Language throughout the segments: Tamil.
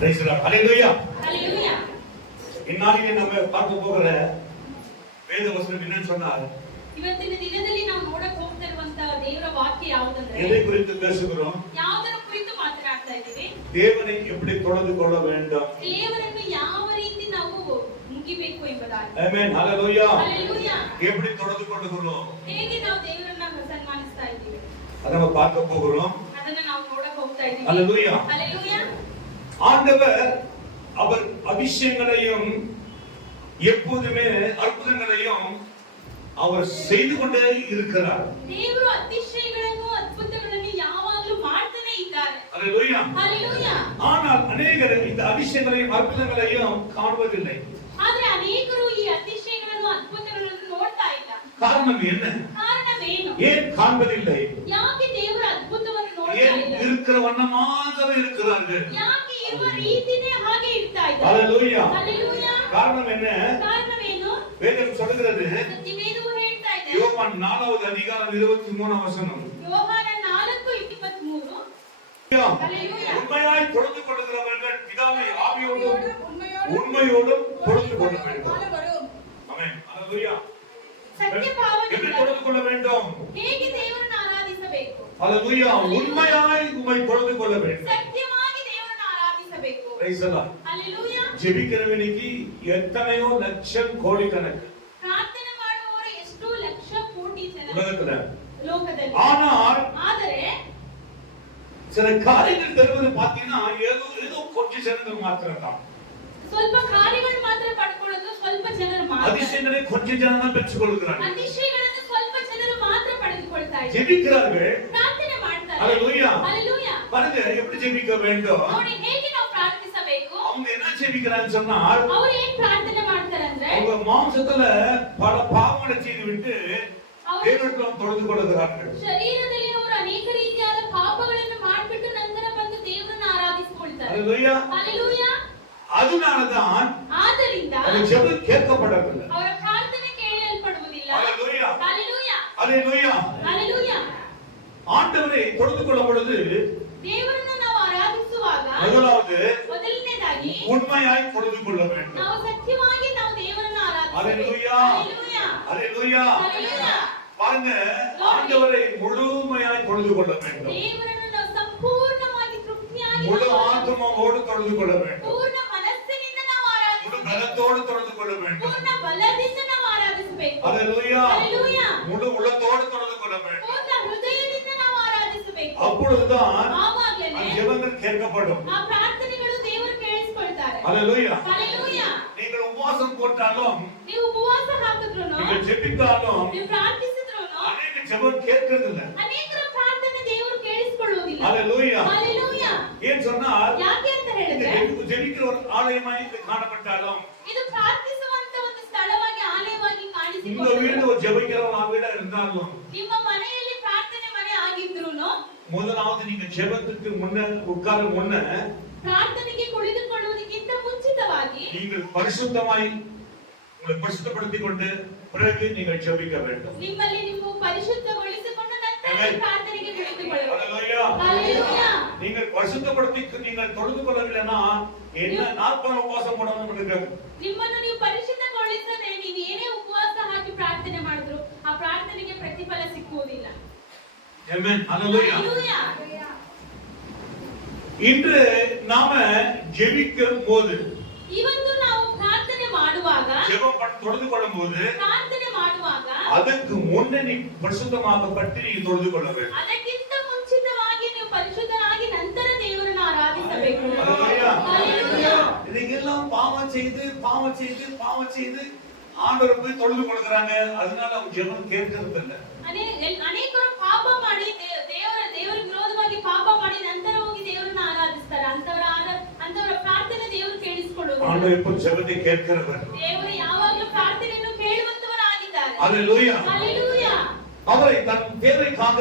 Praise the Lord. Hallelujah. Hallelujah. இந்நாளிலே நம்ம பார்க்க போகிற வேத வசனம் என்னன்னு சொன்னால், ಇವತ್ತಿನ ದಿನದಲ್ಲಿ ನಾವು ನೋಡಕ್ಕೆ ಹೋಗ್ತಾ ಇರುವಂತ ದೇವರ ವಾಕ್ಯ ಯಾವುದಂದ್ರೆ, எதை குறித்து பேசுகிறோம்? ಯಾವುದರ ಕುರಿತು ಮಾತನಾಡ್ತಾ ಇದ್ದೀವಿ? தேவனை எப்படி தொழுது கொள்ள வேண்டும், ದೇವರನ್ನು ಯಾವ ರೀತಿ ನಾವು ಮುಗಿಬೇಕು ಎಂಬುದಾಗಿ. ಆಮೆನ್. Hallelujah. Hallelujah. எப்படி தொழுது கொள்ளுகிறோம், ಹೇಗೆ ನಾವು ದೇವರನ್ನ ಸನ್ಮಾನಿಸ್ತಾ ಇದ್ದೀವಿ, அதை நம்ம பார்க்க போகிறோம். ಅದನ್ನ ನಾವು ನೋಡಕ್ಕೆ ಹೋಗ್ತಾ ಇದ್ದೀವಿ. Hallelujah. Hallelujah. ஆண்டவர் அவர் அபிஷேகங்களையும் எப்போதுமே அற்புதங்களையும் அவர் செய்து கொண்டே இருக்கிறார். ದೇವರು ಅತಿಶಯಗಳನ್ನು ಅದ್ಭುತಗಳನ್ನು ಯಾವಾಗಲೂ ಮಾಡ್ತಾನೆ ಇದ್ದಾರೆ. Hallelujah. Hallelujah. ஆனால் அநேகர் இந்த அதிசயங்களையும் அற்புதங்களையும் காண்பதில்லை. ಆದರೆ ಅನೇಕರು ಈ ಅತಿಶಯಗಳನ್ನು ಅದ್ಭುತಗಳನ್ನು ನೋಡ್ತಾ ಇಲ್ಲ. காரணம் என்ன? ಕಾರಣವೇನು? ஏன் காண்பதில்லை? ಯಾಕೆ ದೇವರ ಅದ್ಭುತವನ್ನು ನೋಡ್ತಾ ஏன் ಇಲ್ಲ? இருக்கிற வண்ணமாகவே இருக்கிறார்கள்? ಯಾಕೆ ಇರುವ ರೀತಿನೇ ಹಾಗೆ ಇರ್ತಾ ಇದ್ದಾರೆ? Hallelujah. Hallelujah. காரணம் என்ன? ಕಾರಣವೇನು? வேதம் சொல்கிறது, ಸತ್ಯವೇದವು ಹೇಳ್ತಾ ಇದೆ. யோவான் 4வது அதிகாரம் 23 வசனம். ಯೋಹಾನ 4:23. Hallelujah. உண்மையாய் தொழுது கொள்ளுகிறவர்கள் பிதாவை ஆவியோடும் உண்மையோடும் தொழுது கொள்ள வேண்டும். ஆமென். Hallelujah. எப்படி ಸತ್ಯಭಾವನೆಯಿಂದ தொழுது கொள்ள வேண்டும்? ಹೇಗೆ ದೇವರನ್ನು ಆರಾಧಿಸಬೇಕು? Hallelujah. உண்மையாய் உம்மை தொழுது கொள்ள வேண்டும். ಸತ್ಯವಾಗಿ ದೇವರನ್ನು ಆರಾಧಿಸಬೇಕು. Praise the Lord. Hallelujah. ஜெபிக்கிறவனுக்கு எத்தனையோ லட்சம் கோடி கணக்கு ಪ್ರಾರ್ಥನೆ ಮಾಡುವವರು ಎಷ್ಟು ಲಕ್ಷ ಕೋಟಿ ಜನ உலகத்துல. ಲೋಕದಲ್ಲಿ. ஆனால் ಆದರೆ சில காரியங்கள் தருவது பாத்தீங்கன்னா ஏதோ கொஞ்சம் ஜனங்கள் மாத்திரம் தான். ಸ್ವಲ್ಪ ಕಾರ್ಯಗಳು ಮಾತ್ರ ಪಡ್ಕೊಳ್ಳೋದು ಸ್ವಲ್ಪ ಜನರು ಮಾತ್ರ. அதிசயங்களை கொஞ்சம் ஜனம் தான் பெற்றுக் கொள்கிறார்கள். ಅತಿಶಯಗಳನ್ನು ಸ್ವಲ್ಪ ಜನರು ಮಾತ್ರ ಪಡೆದುಕೊಳ್ತಾ ಇದ್ದಾರೆ. ஜெபிக்கிறார்கள். ಪ್ರಾರ್ಥನೆ ಮಾಡ್ತಾರೆ. Hallelujah. Hallelujah. பாருங்க எப்படி ஜெபிக்க வேண்டும். ನೋಡಿ ಹೇಗೆ ನಾವು ಪ್ರಾರ್ಥಿಸಬೇಕು? அவங்க என்ன ஜெபிக்கிறான்னு சொன்னால், ಅವರು ಏನ್ ಪ್ರಾರ್ಥನೆ ಮಾಡ್ತಾರೆ ಅಂದ್ರೆ, அவங்க மாம்சத்துல பல பாவங்களை செய்து விட்டு தேவனிடம் தொழுது கொள்கிறார்கள். ಶರೀರದಲ್ಲಿ ಅವರು ಅನೇಕ ರೀತಿಯಾದ ಪಾಪಗಳನ್ನು ಮಾಡಿಬಿಟ್ಟು ನಂತರ ಬಂದು ದೇವರನ್ನು ಆರಾಧಿಸಿಕೊಳ್ತಾರೆ. Hallelujah. Hallelujah. அதனாலதான் ಆದ್ದರಿಂದ அந்த ஜெபம் கேட்கப்படவில்லை. ಅವರ ಪ್ರಾರ್ಥನೆ ಕೇಳಲ್ಪಡುವುದಿಲ್ಲ. Hallelujah. Hallelujah. Hallelujah. Hallelujah. ஆண்டவரை தொழுது கொள்ளும் பொழுது ದೇವರನ್ನು ನಾವು ಆರಾಧಿಸುವಾಗ முதலாவது ಮೊದಲನೇದಾಗಿ உண்மையாய் தொழுது கொள்ள வேண்டும். ನಾವು ಸತ್ಯವಾಗಿ ನಾವು ದೇವರನ್ನು ಆರಾಧಿಸಬೇಕು. Hallelujah. Hallelujah. Hallelujah. Hallelujah. பாருங்க, ஆண்டவரை முழுமையாய் தொழுது கொள்ள வேண்டும். ದೇವರನ್ನು ನಾವು ಸಂಪೂರ್ಣವಾಗಿ ತೃಪ್ತಿಯಾಗಿ முழு ஆத்மாவோடு தொழுது கொள்ள வேண்டும். ಪೂರ್ಣ ಮನಸ್ಸಿನಿಂದ ನಾವು முழு ಆರಾಧಿಸಬೇಕು. பலத்தோடு தொழுது கொள்ள வேண்டும். ಪೂರ್ಣ ಬಲದಿಂದ ನಾವು ಆರಾಧಿಸಬೇಕು. Hallelujah. Hallelujah. முழு உள்ளத்தோடு தொழுது கொள்ள வேண்டும். ಪೂರ್ಣ ಹೃದಯದಿಂದ ನಾವು ಆರಾಧಿಸಬೇಕು. அப்பொழுதுதான் ಆವಾಗಲೇ அந்த ஜெபங்கள் கேட்கப்படும். ಆ ಪ್ರಾರ್ಥನೆಗಳು ದೇವರು ಕೇಳಿಸಿಕೊಳ್ತಾರೆ. Hallelujah. Hallelujah. நீங்கள் உபவாசம் போட்டாலும், ನೀವು ಉಪವಾಸ ಹಾಕಿದ್ರುನು, நீங்கள் ஜெபித்தாலும் ನೀವು ಪ್ರಾರ್ಥಿಸಿದ್ರುನು அநேக ஜெபம் கேட்கிறதில்லை. ಅನೇಕರ ಪ್ರಾರ್ಥನೆ ದೇವರು ಕೇಳಿಸಿಕೊಳ್ಳುವುದಿಲ್ಲ. Hallelujah. Hallelujah. ஏன் சொன்னால், ಯಾಕೆ ಅಂತ ಹೇಳಿದ್ರೆ, ஜெபிக்கிற ஒரு ஆலயமாய் இது காணப்பட்டாலும், ಇದು ಪ್ರಾರ್ಥಿಸುವಂತ ಒಂದು ಸ್ಥಳವಾಗಿ ಆಲಯವಾಗಿ இந்த ಕಾಣಿಸಿಕೊಳ್ಳುತ್ತದೆ. வீடு ஒரு ஜெபிக்கிறவன் வீடா இருந்தாலும், ನಿಮ್ಮ ಮನೆಯಲ್ಲಿ ಪ್ರಾರ್ಥನೆ ಮನೆ ಆಗಿದ್ರುನು, முதலாவது நீங்க ஜெபத்துக்கு முன்ன உட்காரும் முன்ன ಪ್ರಾರ್ಥನೆಗೆ ಕುಳಿತುಕೊಳ್ಳುವುದಕ್ಕಿಂತ ಮುಂಚಿತವಾಗಿ நீங்கள் பரிசுத்தமாய் உங்களை பரிசுத்தப்படுத்திக் கொண்டு பிறகு நீங்கள் ஜெபிக்க வேண்டும். ನಿಮ್ಮಲ್ಲಿ ನೀವು ಪರಿಶುದ್ಧಗೊಳಿಸಿಕೊಂಡ ನಂತರ Amen. ಪ್ರಾರ್ಥನೆಗೆ ಕುಳಿತುಕೊಳ್ಳಬೇಕು. Hallelujah. Hallelujah. நீங்கள் பரிசுத்தப்படுத்தி நீங்கள் தொழுது கொள்ளவில்லைன்னா என்ன 40 உபவாசம் போடணும் இருக்காது. ನಿಮ್ಮನ್ನು ನೀವು ಪರಿಶುದ್ಧಗೊಳಿಸದೆ ನೀವು ಏನೇ ಉಪವಾಸ ಹಾಕಿ ಪ್ರಾರ್ಥನೆ ಮಾಡಿದ್ರು ಆ ಪ್ರಾರ್ಥನೆಗೆ ಪ್ರತಿಫಲ ಸಿಕ್ಕುವುದಿಲ್ಲ. Amen. Hallelujah. Hallelujah. இன்று நாம ஜெபிக்கும் போது, ಇವತ್ತು ನಾವು ಪ್ರಾರ್ಥನೆ ಮಾಡುವಾಗ, ஜெபம் தொழுது கொள்ளும் போது ಪ್ರಾರ್ಥನೆ ಮಾಡುವಾಗ அதற்கு முன்னே நீ பரிசுத்தமாக்கப்பட்டு நீ தொழுது கொள்ள வேண்டும். ಅದಕ್ಕಿಂತ ಮುಂಚಿತವಾಗಿ ನೀವು ಪರಿಶುದ್ಧರಾಗಿ ನಂತರ ದೇವರನ್ನು ಆರಾಧಿಸಬೇಕು. Hallelujah. Hallelujah. இதெல்லாம் பாவம் செய்து ஆண்டவர் போய் தொழுது கொள்கிறாங்க. அதனால அவங்க ஜெபம் கேட்கறது இல்ல. ಅನೇಕರು ಪಾಪ ಮಾಡಿ ದೇವರ ವಿರೋಧವಾಗಿ ಪಾಪ ಮಾಡಿ ನಂತರ ಹೋಗಿ ದೇವರನ್ನ ಆರಾಧಿಸ್ತಾರೆ. ಅಂತವರ ಪ್ರಾರ್ಥನೆ ದೇವರು ಕೇಳಿಸಿಕೊಳ್ಳುವುದಿಲ್ಲ. ஆண்டவர் எப்போ ஜெபத்தை கேட்கிறவர். ದೇವರು ಯಾವಾಗಲೂ ಪ್ರಾರ್ಥನೆಯನ್ನು ಕೇಳುವಂತವರಾಗಿದ್ದಾರೆ. Hallelujah. Hallelujah. அவரை தன் தேவைக்காக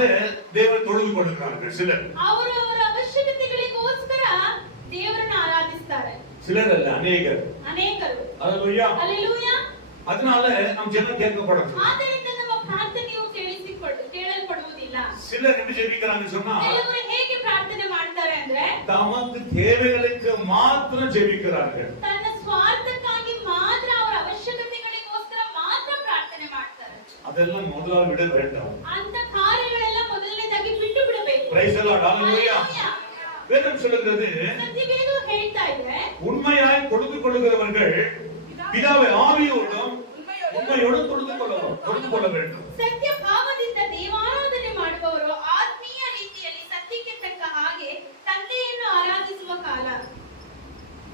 தேவன் தொழுது கொள்கிறார்கள் சிலர். ಅವರ ಅವಶ್ಯಕತೆಗಳಿಗೋಸ್ಕರ ದೇವರನ್ನ ಆರಾಧಿಸ್ತಾರೆ. சிலர் அல்ல, அநேகர். ಅನೇಕರು. Hallelujah. Hallelujah. அதனால நம் ஜெபம் கேட்கப்படும். ಆದ್ದರಿಂದ ನಮ್ಮ ಪ್ರಾರ್ಥನೆಯು ಕೇಳಲ್ಪಡುವುದಿಲ್ಲ. சிலர் எப்படி ஜெபிக்கிறாங்கன்னு சொன்னா, ಕೆಲವರು ಹೇಗೆ ಪ್ರಾರ್ಥನೆ ಮಾಡ್ತಾರೆ ಅಂದ್ರೆ, தமக்கு தேவைகளுக்கு மாத்திரம் ஜெபிக்கிறார்கள். ತನ್ನ ಸ್ವಾರ್ಥಕ್ಕಾಗಿ ಮಾತ್ರ ಅವರ ಅವಶ್ಯಕತೆಗಳಿಗೋಸ್ಕರ ಮಾತ್ರ ಪ್ರಾರ್ಥನೆ ಮಾಡ್ತಾರೆ. அதெல்லாம் முதல்ல விட வேண்டாம். ಅಂತ ಕಾರ್ಯಗಳೆಲ್ಲ ಮೊದಲನೇದಾಗಿ ಬಿಟ್ಟು ಬಿಡಬೇಕು. Praise the Lord. Hallelujah. வேதம் சொல்லுகிறது, ಸತ್ಯವೇದವು ಹೇಳ್ತಾ ಇದೆ, உண்மையாய் தொழுது கொள்ளுகிறவர்கள் பிதாவை ஆவியோடும் உண்மையோடும் தொழுது கொள்ள வேண்டும். ಸತ್ಯ ಭಾವದಿಂದ ದೇವಾರಾಧನೆ ಮಾಡುವವರು ಆತ್ಮೀಯ ರೀತಿಯಲ್ಲಿ ಸತ್ಯಕ್ಕೆ ತಕ್ಕ ಹಾಗೆ ತಂದೆಯನ್ನು ಆರಾಧಿಸುವ ಕಾಲ.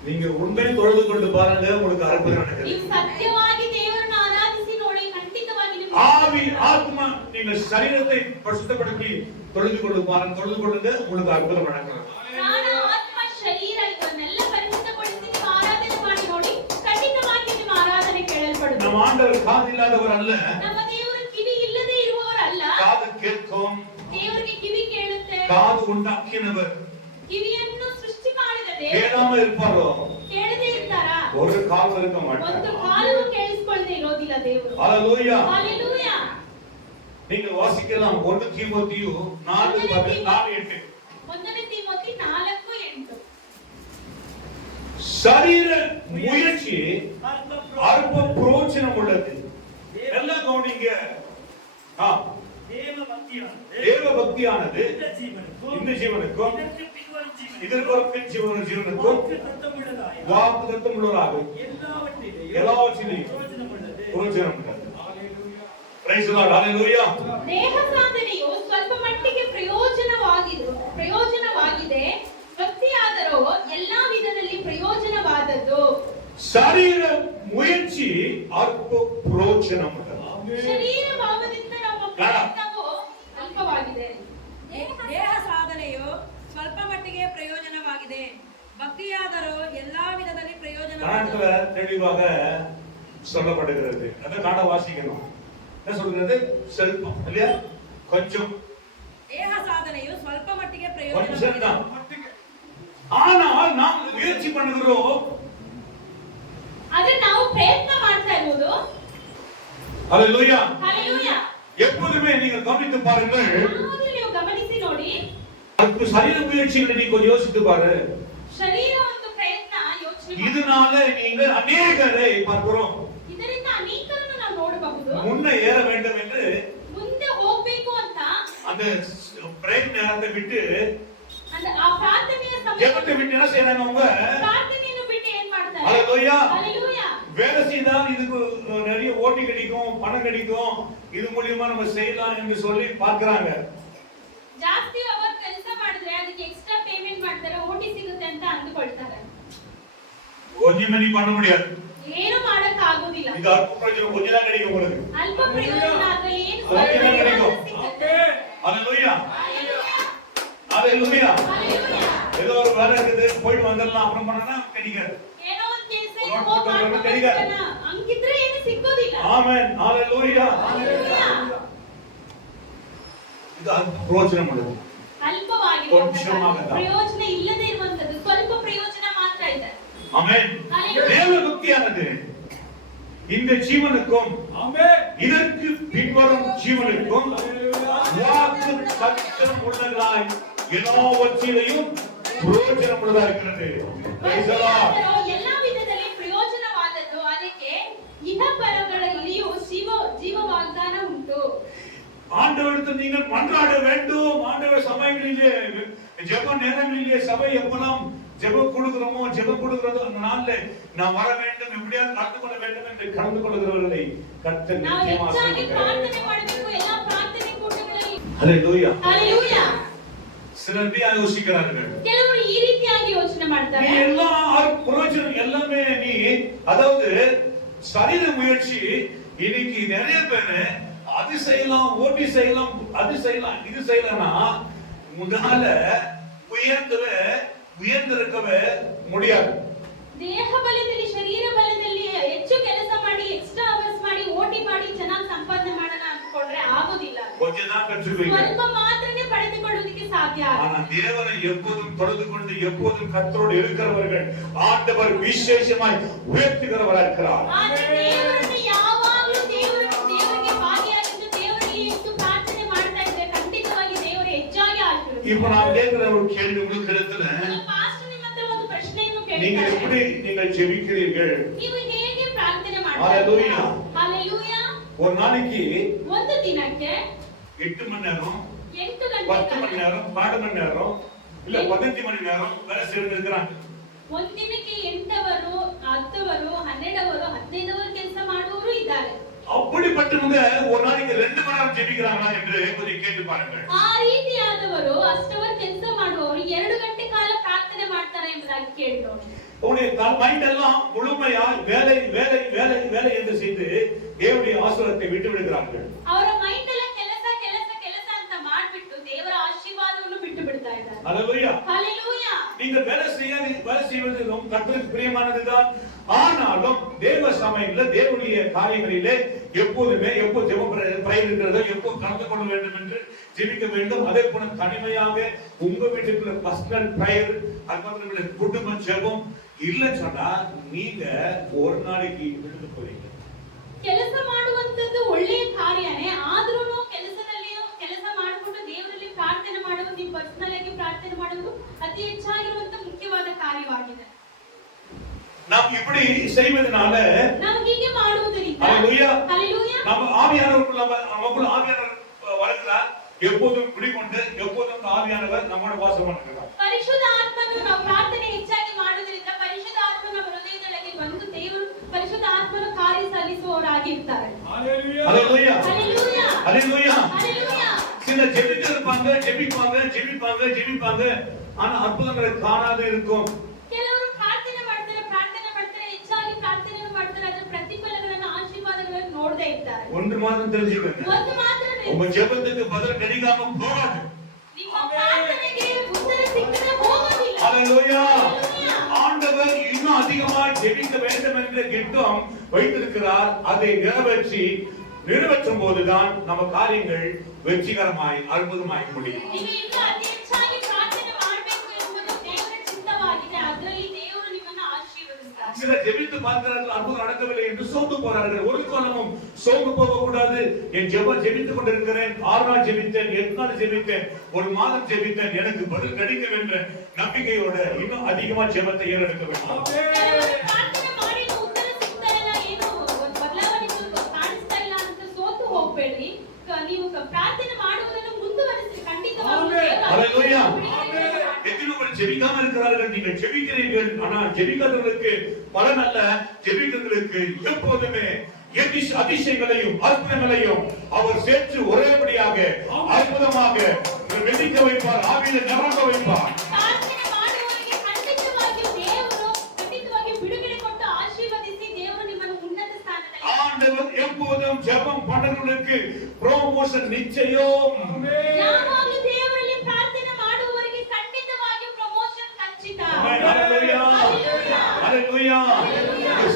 நீங்க உண்மை தொழுது கொண்டு பாருங்க, உங்களுக்கு அற்புதம் நடக்கும். ನೀವು ಸತ್ಯವಾಗಿ ದೇವರನ್ನು ಆರಾಧಿಸಿ ನೋಡಿ, ಖಂಡಿತವಾಗಿ ನಿಮಗೆ ஆவி ஆத்மா நீங்க சரீரத்தை பரிசுத்தப்படுத்தி தொழுது கொண்டு பாருங்க, தொழுது கொள்ளுங்க, உங்களுக்கு அற்புதம் நடக்கும். ಪ್ರಾಣ ಆತ್ಮ ಶರೀರ ಇವನ್ನೆಲ್ಲ ಪರಿಶುದ್ಧಪಡಿಸಿ ನೀವು ಆರಾಧನೆ ಮಾಡಿ ನೋಡಿ, ಖಂಡಿತವಾಗಿ ನಿಮ್ಮ ಆರಾಧನೆ ಕೇಳಲ್ಪಡುತ್ತದೆ. நம்ம ஆண்டவர் காது இல்லாதவர் அல்ல, ನಮ್ಮ ದೇವರು ಕಿವಿ ಇಲ್ಲದೆ ಇರುವವರಲ್ಲ. காது கேட்கும், ದೇವರಿಗೆ ಕಿವಿ ಕೇಳುತ್ತೆ. காது உண்டாக்கினவர். ಕಿವಿಯನ್ನು ಸೃಷ್ಟಿ ಮಾಡಿದ ದೇವರು கேளாம இருப்பாரோ? ಕೇಳದೆ ಇರ್ತಾರಾ? ஒரு கால் இருக்க ಒಂದು மாட்டார். ಕಾಲವು ಕೇಳಿಸಿಕೊಳ್ಳದೆ ಇರೋದಿಲ್ಲ ದೇವರು. ஹalleluya. ஹalleluya. நீங்கள் வாசிக்கலாம் 1 தீமோத்தேயு 4:8. ಒಂದನೇ ತಿಮೋಥಿ 4:8. சரீர முயற்சி அற்ப பிரயோஜனம் உள்ளது. எல்லாம் கவனிங்க. தேவ பக்தியானது இந்த ஜீவனுக்கும் இதற்கு ஒரு பின் ஜீவனுக்கும் வாக்குத்தத்தம் உள்ளதாக எல்லாவற்றிலும் பிரயோஜனம் உள்ளது. Praise the Lord. Hallelujah. ದೇಹ ಸಾಧನೆಯು ಸ್ವಲ್ಪ ಮಟ್ಟಿಗೆ ಪ್ರಯೋಜನವಾಗಿದೆ. ಭಕ್ತಿಯಾದರೂ ಎಲ್ಲಾ ವಿಧದಲ್ಲಿ ಪ್ರಯೋಜನವಾದದ್ದು. ಶರೀರ ಮುಯற்சி ಅಲ್ಪ ಪ್ರಯೋಜனம் உள்ளது. ಶರೀರ ಭಾವದಿಂದ ನಮ್ಮ ಪ್ರಯತ್ನವು ಅಲ್ಪವಾಗಿದೆ. ದೇಹ ಸಾಧನೆಯು ಸ್ವಲ್ಪ ಮಟ್ಟಿಗೆ ಪ್ರಯೋಜನವಾಗಿದೆ. ಭಕ್ತಿಯಾದರೂ ಎಲ್ಲಾ ವಿಧದಲ್ಲಿ கணக்குல தெளிவாக சொல்லப்படுகிறது. அந்த காண வாசிக்கணும். என்ன சொல்றது? செல்பம் இல்லையா? கொஞ்சம் ದೇಹ ಸಾಧನೆಯು ಸ್ವಲ್ಪ ಮಟ್ಟಿಗೆ கொஞ்சம் தான். ಪ್ರಯೋಜನವಾಗಿದೆ. ஆனால் நாம் முயற்சி பண்ணுகிறோம். ಆದ್ರೆ ನಾವು ಪ್ರಯತ್ನ ಮಾಡ್ತಾ ಇರೋದು. ஹalleluya. ஹalleluya. எப்போதுமே நீங்கள் கவனித்து பாருங்கள். ಯಾವಾಗಲೂ ನೀವು ಗಮನಿಸಿ ನೋಡಿ. அதுக்கு சரீர முயற்சிகளை நீ கொஞ்சம் யோசித்து பாரு. ಶರೀರ ಒಂದು ಪ್ರಯತ್ನ ಯೋಚನೆ ಮಾಡಿ. இதனால நீங்கள் அநேகரை பார்க்கிறோம். ಇದರಿಂದ ಅನೇಕರನ್ನು ನಾವು ನೋಡಬಹುದು. முன்ன ஏற வேண்டும் என்று ಮುಂದೆ ಹೋಗಬೇಕು ಅಂತ அந்த பிரேக் நேரத்தை விட்டு அந்த ಆ ಪ್ರಾರ್ಥನೆಯ ஜெபத்தை விட்டு என்ன செய்யறாங்க அவங்க? ಪ್ರಾರ್ಥನೆಯನ್ನು ಬಿಟ್ಟು ಏನ್ ಮಾಡ್ತಾರೆ? ஹalleluya. ஹalleluya. வேலை செய்தால் இதுக்கு நிறைய ஓட்டி கிடைக்கும், பணம் கிடைக்கும், இது மூலமா நம்ம செய்யலாம் என்று சொல்லி பார்க்கறாங்க. ಜಾಸ್ತಿ ಅವರ್ ಕೆಲಸ ಮಾಡಿದ್ರೆ ಅದಕ್ಕೆ ಎಕ್ಸ್ಟ್ರಾ ಪೇಮೆಂಟ್ ಮಾಡ್ತಾರೆ, ಓಟಿ ಸಿಗುತ್ತೆ ಅಂತ ಅಂದುಕೊಳ್ತಾರೆ. ஒண்ணுமே பண்ண முடியாது. ಏನು ಮಾಡಕ ಆಗೋದಿಲ್ಲ. இது அல்ப பிரயோஜனம் கொஞ்ச தான் கிடைக்கும் உங்களுக்கு. ಅಲ್ಪ ಪ್ರಯೋಜನ ಆದ್ರೆ ಏನು கொஞ்ச தான் கிடைக்கும். ಸಿಗುತ್ತೆ. ஹalleluya. ஹalleluya. ஹalleluya. ஏதோ ஒரு வேலை இருக்குது, போயிட்டு வந்துடலாம், அப்புறம் பண்ணனா கிடைக்காது. ಏನೋ ಒಂದು ಕೆಲಸ ಇದೆ ಮಾಡ್ಕೊಳ್ಳೋಣ ಅಂಗಿದ್ರೆ ಏನು ಸಿಗೋದಿಲ್ಲ. ஆமென். ஹalleluya. ஹalleluya. இது அல்ப பிரயோஜனம் உள்ளது. ಅಲ್ಪವಾಗಿದೆ. ಪ್ರಯೋಜನ ಇಲ್ಲದೆ ಇರುವಂತದ್ದು ಸ್ವಲ್ಪ ಪ್ರಯೋಜನ ಮಾತ್ರ ಇದೆ. ஆமென். தேவ பக்தியானது இந்த ஜீவனுக்கும் இதற்கு பின்வரும் ஜீவனுக்கும் வாக்கு தத்தம் உள்ளதாய் எல்லாவற்றிலையும் பிரயோஜனம் உள்ளதா இருக்கிறது. Praise the Lord. ಎಲ್ಲಾ ವಿಧದಲ್ಲಿ ಪ್ರಯೋಜನವಾದದ್ದು, ಅದಕ್ಕೆ ಇಹಪರಗಳಲ್ಲಿಯೂ ಜೀವ ವಾಗ್ದಾನ ಉಂಟು. ஆண்டவரிடத்தில் நீங்கள் மன்றாட வேண்டும். ஆண்டவர் சபைகளிலே ஜெப நேரங்களிலே சபை எப்பலாம் ஜெபம் கொடுக்கிறோமோ ஜெபம் கொடுக்கிறதோ அந்த நாள்ல நான் வர வேண்டும், எப்படியாவது கலந்து கொள்ள வேண்டும் என்று கலந்து கொள்கிறவர்களை கர்த்தர் ನಾವು நிச்சயமாக ಹೆಚ್ಚಾಗಿ ஆசீர்வதிப்பார். ಪ್ರಾರ್ಥನೆ ಮಾಡಬೇಕು. ಎಲ್ಲಾ ಪ್ರಾರ್ಥನೆ ಕೂಟಗಳಲ್ಲಿ. ஹalleluya. ஹalleluya. சிலர் யோசிக்கிறார்கள், ಕೆಲವರು ಈ ರೀತಿಯಾಗಿ ಯೋಚನೆ ಮಾಡ್ತಾರೆ. நீ எல்லா பிரயோஜனம் எல்லாமே நீ, அதாவது சரீர முயற்சி இன்னைக்கு நிறைய பேர் அது செய்யலாம், ஓட்டி செய்யலாம், அது செய்யலாம், இது செய்யலாம்னா முன்னால உயர்ந்திருக்கவே முடியாது. ದೇಹ ಬಲದಲ್ಲಿ ಶರೀರ ಬಲದಲ್ಲಿ ಹೆಚ್ಚು ಕೆಲಸ ಮಾಡಿ ಎಕ್ಸ್ಟ್ರಾ ಅವರ್ಸ್ ಮಾಡಿ ಓಟಿ ಮಾಡಿ ಚೆನ್ನಾಗಿ ಸಂಪಾದನೆ ಮಾಡೋಣ ಅಂದ್ಕೊಂಡ್ರೆ ಆಗೋದಿಲ್ಲ. கொஞ்சம் தான் கற்றுக்குவீங்க. ಸ್ವಲ್ಪ ಮಾತ್ರನೇ ಪಡೆದುಕೊಳ್ಳೋದಕ್ಕೆ ಸಾಧ್ಯ. ஆனா தேவனை எப்போதும் தொழுது கொண்டு எப்போதும் கர்த்தரோடு இருக்கிறவர்கள் ஆண்டவர் விசேஷமாய் உயர்த்துகிறவராக இருக்கிறார். ಆದ್ರೆ ದೇವರನ್ನು ಯಾವಾಗಲೂ ದೇವರಿಗೆ ಭಾಗಿಯಾಗಿದ್ದು ದೇವರಿಗೆ ಎಷ್ಟು ಪ್ರಾರ್ಥನೆ ಮಾಡ್ತಾ ಇದ್ರೆ ಖಂಡಿತವಾಗಿ ದೇವರು ಹೆಚ್ಚಾಗಿ ಆಶೀರ್ವದಿಸ್ತಾರೆ. இப்போ நான் கேட்கிற ஒரு கேள்வி உங்களுக்கு இடத்துல, ಪಾಸ್ಟರ್ ನಿಮ್ಮ ಹತ್ರ ಒಂದು ಪ್ರಶ್ನೆಯನ್ನು நீங்கள் ಹೇಳ್ತಾರೆ எப்படி நீங்கள் ஜெபிக்கிறீர்கள்? ನೀವು ಹೇಗೆ ಪ್ರಾರ್ಥನೆ Hallelujah. ಮಾಡ್ತೀರಾ? ಹalleluya. ஒரு நாளைக்கு ಒಂದು ದಿನಕ್ಕೆ 8 மணி நேரம் 8 10 ಗಂಟೆ மணி நேரம் 12 மணி நேரம் இல்ல 15 மணி நேரம் வேலை செய்து இருக்கிறாங்க. ಒಂದು ದಿನಕ್ಕೆ 8 ಅವರು 10 ಅವರು 12 ಅವರು 15 ಅವರು ಕೆಲಸ ಮಾಡುವವರು ಇದ್ದಾರೆ. அப்படிப்பட்டவங்க ஒரு நாளைக்கு 2 மணி நேரம் ஜெபிக்கிறாங்களா என்று கொஞ்சம் கேட்டு பாருங்கள். ಆ ರೀತಿಯಾದವರು ಅಷ್ಟವರು ಕೆಲಸ ಮಾಡುವವರು 2 ಗಂಟೆ ಕಾಲ ಪ್ರಾರ್ಥನೆ ಮಾಡ್ತಾರೆ ಎಂಬುದಾಗಿ ಕೇಳಿ ನೋಡಿ. உங்களுடைய மைண்ட் எல்லாம் முழுமையா வேலை வேலை வேலை வேலை என்று செய்து தேவனுடைய ஆசீர்வாதத்தை விட்டு விடுகிறார்கள். ಅವರ ಮೈಂಡ್ ಎಲ್ಲ ಕೆಲಸ ಕೆಲಸ ಕೆಲಸ ಅಂತ ಮಾಡಿಬಿಟ್ಟು ದೇವರ ಆಶೀರ್ವಾದವನ್ನು ಬಿಟ್ಟು ಬಿಡ್ತಾ ಇದ್ದಾರೆ. ஹalleluya. ஹalleluya. நீங்கள் வேலை செய்வது கர்த்தருக்கு பிரியமானதுதான். ஆனாலும் தேவ சமயத்துல தேவனுடைய காரியங்களிலே எப்போதுமே எப்போ ஜெபம் பிரேயர் இருக்கிறதோ எப்போ கலந்து கொள்ள வேண்டும் என்று ஜெபிக்க வேண்டும். அதே போல தனிமையாக உங்க வீட்டுக்குள்ள பர்சனல் பிரேயர் அதுமாதிரி குடும்ப ஜெபம் இல்லைன்னு சொன்னா நீங்க ஒரு நாளைக்கு விழுந்து போறீங்க. ಕೆಲಸ ಮಾಡುವಂತದ್ದು ಒಳ್ಳೆಯ ಕಾರ್ಯನೇ, ಆದ್ರೂ ಕೆಲಸದಲ್ಲಿಯೂ ಕೆಲಸ ಮಾಡಿಕೊಂಡು ದೇವರಲ್ಲಿ ಪ್ರಾರ್ಥನೆ ಮಾಡುವುದು, ನೀವು ಪರ್ಸನಲ್ ಆಗಿ ಪ್ರಾರ್ಥನೆ ಮಾಡುವುದು ಅತಿ ಹೆಚ್ಚಾಗಿರುವಂತ ಮುಖ್ಯವಾದ ಕಾರ್ಯವಾಗಿದೆ. நாம் இப்படி செய்வதனால ನಾವು ಹೀಗೆ ಮಾಡುವುದರಿಂದ ஹalleluya ஹalleluya நம்ம ஆவியானவருக்குள்ள நமக்குள்ள ஆவியானவர் வளர்கிறார். எப்போதும் குடிகொண்டு எப்போதும் ஆவியானவர் நம்மோட வாசம் பண்ணுகிறார். ಪರಿಶುದ್ಧ ಆತ್ಮನು ನಾವು ಪ್ರಾರ್ಥನೆ ಹೆಚ್ಚಾಗಿ ಮಾಡುವುದರಿಂದ ಪರಿಶುದ್ಧ ಆತ್ಮ ನಮ್ಮ ಹೃದಯದೊಳಗೆ ಬಂದು ದೇವರು ಪರಿಶುದ್ಧ ಆತ್ಮನು ಕಾರ್ಯ ಸಲ್ಲಿಸುವವರಾಗಿರ್ತಾರೆ. ஹalleluya ஹalleluya ஹalleluya. ஹalleluya. சில ஜெபிப்பாங்க ஜெபிப்பாங்க ஜெபிப்பாங்க ஜெபிப்பாங்க ஆனா அற்புதங்களை காணாது இருக்கும். ಕೆಲವರು ಪ್ರಾರ್ಥನೆ ಮಾಡ್ತಾರೆ ಹೆಚ್ಚಾಗಿ ಪ್ರಾರ್ಥನೆ ಮಾಡ್ತಾರೆ, ಅದರ ಪ್ರತಿಫಲಗಳನ್ನು ಆಶೀರ್ವಾದಗಳನ್ನು ನೋಡದೇ ಇರ್ತಾರೆ. ஒன்று மாத்திரம் தெரிஞ்சுக்கங்க, ಒಂದು ಮಾತ್ರ உங்க ஜெபத்துக்கு பதில் கிடைக்காம போகாது. ನಿಮ್ಮ ಪ್ರಾರ್ಥನೆಗೆ ಉತ್ತರ ಸಿಕ್ಕದೆ ಹೋಗೋದಿಲ್ಲ. ஹalleluya. ஆண்டவர் இன்னும் அதிகமாக ஜெபிக்க வேண்டும் என்ற திட்டம் வைத்திருக்கிறார். அதை நிறைவேற்றும் போதுதான் நம்ம காரியங்கள் வெற்றிகரமாய் அற்புதமாய் முடியும். ನೀವು ಇನ್ನೂ ಅತಿ ಹೆಚ್ಚಾಗಿ ಪ್ರಾರ್ಥನೆ ಮಾಡಬೇಕು ಎಂಬುದು ದೇವರ ಚಿತ್ತವಾಗಿದೆ. ಅದರಲ್ಲಿ ದೇವರು ನಿಮ್ಮನ್ನು ಆಶೀರ್ವದಿಸ್ತಾರೆ. சில ஜெபித்து பார்க்கிறார்கள், அற்புதம் நடக்கவில்லை என்று சோர்ந்து போறார்கள். ஒரு காலமும் சோர்ந்து போக கூடாது. என் ஜெபித்துக் கொண்டிருக்கிறேன், 6 நாள் ஜெபித்தேன், 8 நாள் ஜெபித்தேன், ஒரு மாதம் ஜெபித்தேன், எனக்கு பதில் கிடைக்கும் என்ற நம்பிக்கையோட இன்னும் அதிகமா ஜெபத்தை ஏறெடுக்க வேண்டும். ಕೆಲವರು ಪ್ರಾರ್ಥನೆ ಮಾಡಿ ಉತ್ತರ ಸಿಗ್ತಾ ಇಲ್ಲ, ಏನು ಬದಲಾವಣೆ ಕಾಣಿಸ್ತಾ ಇಲ್ಲ ಅಂತ ಸೋತು ಹೋಗಬೇಡಿ. ನೀವು ಪ್ರಾರ್ಥನೆ ಮಾಡುವುದನ್ನು ಮುಂದುವರಿಸಿ, ಖಂಡಿತವಾಗ್ಲೂ ஹalleluya. எத்தனை பேர் ஜெபிக்காம இருக்கிறார்கள்? நீங்கள் ஜெபிக்கிறீர்கள், ஆனால் ஜெபிக்காதவர்களுக்கு பலன் அல்ல. ஜெபிக்கிறவர்களுக்கு எப்போதுமே அதிசயங்களையும் அற்புதங்களையும் அவர் சேர்த்து ஒரேபடியாக அற்புதமாக வெடிக்க வைப்பார், ஆவியில நிரம்ப வைப்பார். ಪ್ರಾರ್ಥನೆ ಮಾಡುವವರಿಗೆ ಖಂಡಿತವಾಗಿಯೂ ದೇವರು ಬಿಡುಗಡೆ ಕೊಟ್ಟು ಆಶೀರ್ವದಿಸಿ ದೇವರು ನಿಮ್ಮನ್ನು ಉನ್ನತ ಸ್ಥಾನದಲ್ಲಿ ஆண்டவர் எப்போதும் ஜெபம் பண்றவர்களுக்கு ப்ரமோஷன் நிச்சயம். ಯಾವಾಗಲೂ ದೇವರಲ್ಲಿ ಪ್ರಾರ್ಥನೆ ಮಾಡುವವರಿಗೆ ಖಂಡಿತವಾಗಿಯೂ ಪ್ರಮೋಷನ್ ಖಚಿತ. ஹalleluya ஹalleluya.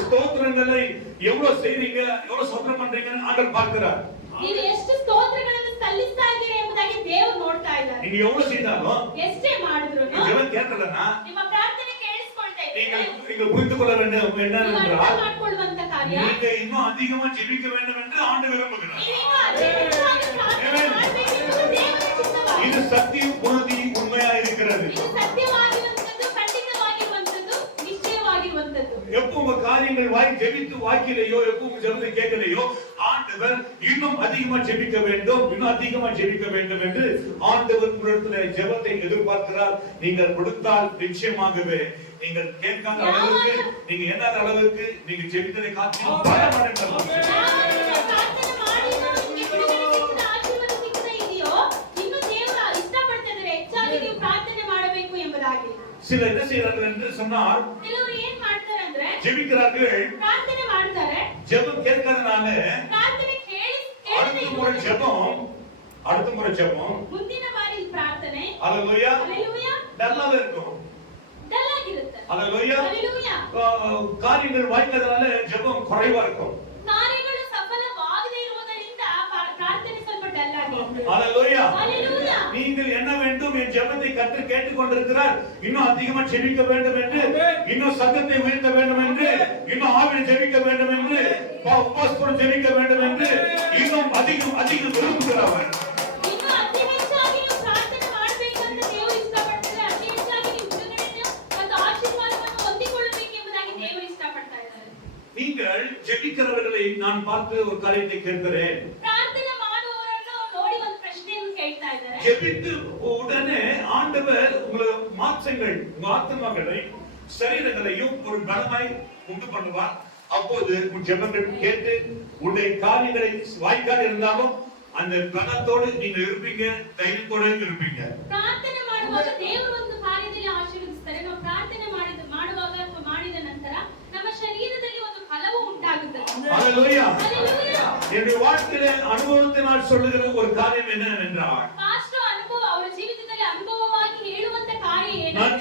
ஸ்தோத்திரங்களை எவ்வளவு செய்றீங்க, எவ்வளவு ஸ்தோத்திரம் பண்றீங்கன்னு ஆண்டவர் பார்க்கிறார். ನೀವು ಎಷ್ಟು ಸ್ತೋತ್ರಗಳನ್ನು ಸಲ್ಲಿಸ್ತಾ ಇದ್ದೀರಾ ಎಂಬುದಾಗಿ ದೇವರು ನೋಡ್ತಾ ಇದ್ದಾರೆ. நீங்க எவ்வளவு செய்தாலும் ಎಷ್ಟೇ ಮಾಡಿದ್ರು ஜெபம் கேட்கலன்னா ನಿಮ್ಮ ಪ್ರಾರ್ಥನೆ ಕೇಳಿಸಿಕೊಳ್ತಾ ಇದ್ದೀರಾ. நீங்கள் புரிந்து கொள்ள வேண்டும் என்னவென்றால் ಮಾಡಿಕೊಳ್ಳುವಂತ ಕಾರ್ಯ நீங்க இன்னும் அதிகமா ஜெபிக்க வேண்டும் என்று ஆண்டவர் விரும்புகிறார். ನೀವು ಇನ್ನೂ ಅತಿ ಹೆಚ್ಚಾಗಿ ಪ್ರಾರ್ಥನೆ ಮಾಡಬೇಕೆಂಬುದು ದೇವರ ಚಿತ್ತವಾಗಿದೆ. இது சத்தியம், உறுதி, உண்மையா இருக்கிறது. ಇದು ಸತ್ಯವಾಗಿರುವಂತದ್ದು, ಖಂಡಿತವಾಗಿರುವಂತದ್ದು, ನಿಶ್ಚಯವಾಗಿರುವಂತದ್ದು. எப்போ உங்க காரியங்கள் ஜெபித்து வாக்கிலையோ எப்போ உங்க ஜெபத்தை கேட்கலையோ ஆண்டவர் இன்னும் அதிகமா ஜெபிக்க வேண்டும், இன்னும் அதிகமா ஜெபிக்க வேண்டும் என்று ஆண்டவர் உங்களிடத்தில் ஜெபத்தை எதிர்பார்க்கிறார். நீங்கள் கொடுத்தால் நிச்சயமாகவே நீங்கள் கேட்காத அளவுக்கு, நீங்க எண்ணாத அளவுக்கு நீங்க ஜெபித்ததை காட்டிலும் பல மடங்கு ಯಾವಾಗ ಪ್ರಾರ್ಥನೆ ಮಾಡಿದ್ರು ನಿಮಗೆ ಬಿಡುಗಡೆ ಸಿಕ್ಕದ, ಆಶೀರ್ವಾದ ಸಿಕ್ಕದ ಇದೆಯೋ, ಇನ್ನು ದೇವರು ಇಷ್ಟಪಡ್ತಿದ್ದಾರೆ ಹೆಚ್ಚಾಗಿ ನೀವು ಪ್ರಾರ್ಥನೆ ಮಾಡಬೇಕು ಎಂಬುದಾಗಿ. சில என்ன செய்யறார்கள் என்று சொன்னால், ಕೆಲವರು ಏನ್ ಮಾಡ್ತಾರೆ ಅಂದ್ರೆ ஜெபிக்கிறார்கள், ಪ್ರಾರ್ಥನೆ ಮಾಡ್ತಾರೆ, ஜெபம் கேட்காதனால ಪ್ರಾರ್ಥನೆ அடுத்த முறை ஜெபம் ಮುಂದಿನ ಬಾರಿ ಪ್ರಾರ್ಥನೆ ஹalleluya ஹalleluya டல்லாவே இருக்கும். ಡಲ್ ಆಗಿರುತ್ತೆ. ஹalleluya ஹalleluya. காரியங்கள் வாய்க்காதனால ஜெபம் குறைவா இருக்கும். ಕಾರ್ಯಗಳು ಸಫಲವಾಗದೇ ಇರುವುದರಿಂದ ಪ್ರಾರ್ಥನೆ ಸ್ವಲ್ಪ ಡಲ್ ಆಗಿದೆ. ஹalleluya ஹalleluya. நீங்கள் என்ன வேண்டும், என் ஜெபத்தை கர்த்தர் கேட்டுக்கொண்டிருக்கிறார், இன்னும் அதிகமா ஜெபிக்க வேண்டும் என்று, இன்னும் சத்தத்தை உயர்த்த வேண்டும் என்று, இன்னும் ஆவியில் ஜெபிக்க வேண்டும் என்று, உபவாசத்தோடு ஜெபிக்க வேண்டும் என்று இன்னும் அதிகம் விரும்புகிறார். ಇನ್ನು ಅತಿ ಹೆಚ್ಚಾಗಿ ನೀವು ಪ್ರಾರ್ಥನೆ ಮಾಡಬೇಕಂತ ದೇವರು ಇಷ್ಟಪಡ್ತಾರೆ. ಅತಿ ಹೆಚ್ಚಾಗಿ ನೀವು ಬಿಡುಗಡೆಯನ್ನು ಮತ್ತು ಆಶೀರ್ವಾದವನ್ನು ಹೊಂದಿಕೊಳ್ಳ ஜெபிக்கிறவர்களை நான் பார்த்து ஒரு காரியத்தை கேட்கிறேன். ಪ್ರಾರ್ಥನೆ ಮಾಡುವವರನ್ನು ನೋಡಿ ಒಂದು ಪ್ರಶ್ನೆಯನ್ನು ಕೇಳ್ತಾ ಇದ್ದಾರೆ. ஜெபித்து உடனே ஆண்டவர் உங்களை மாற்றங்கள் உங்க ஆத்மாக்களை சரீரங்களையும் ஒரு பலமாய் உண்டு பண்ணுவார். அப்போது உன் ஜெபங்கள் கேட்டு உன்னுடைய காரியங்களை வாய்க்கால் இருந்தாலும் அந்த பலத்தோடு நீங்க இருப்பீங்க, தைரியத்தோட இருப்பீங்க. ಪ್ರಾರ್ಥನೆ ಮಾಡುವಾಗ ದೇವರು ಒಂದು ಕಾರ್ಯದಲ್ಲಿ ಆಶೀರ್ವದಿಸ್ತಾರೆ. ನಾವು ಪ್ರಾರ್ಥನೆ ಮಾಡುವಾಗ ಅಥವಾ ಮಾಡಿದ ನಂತರ ನಮ್ಮ ಶರೀರದಲ್ಲಿ ಒಂದು ಫಲವು ಉಂಟಾಗುತ್ತದೆ. ஹalleluya. ஹalleluya. என்னுடைய வாழ்க்கையில அனுபவத்தினால் சொல்லுகிற ஒரு காரியம் என்னவென்றால், ಪಾಸ್ಟರ್ ಅನುಭವ ಅವರ ಜೀವಿತದಲ್ಲಿ ಅನುಭವವಾಗಿ ಹೇಳುವಂತ ಕಾರ್ಯ ಏನು? நான்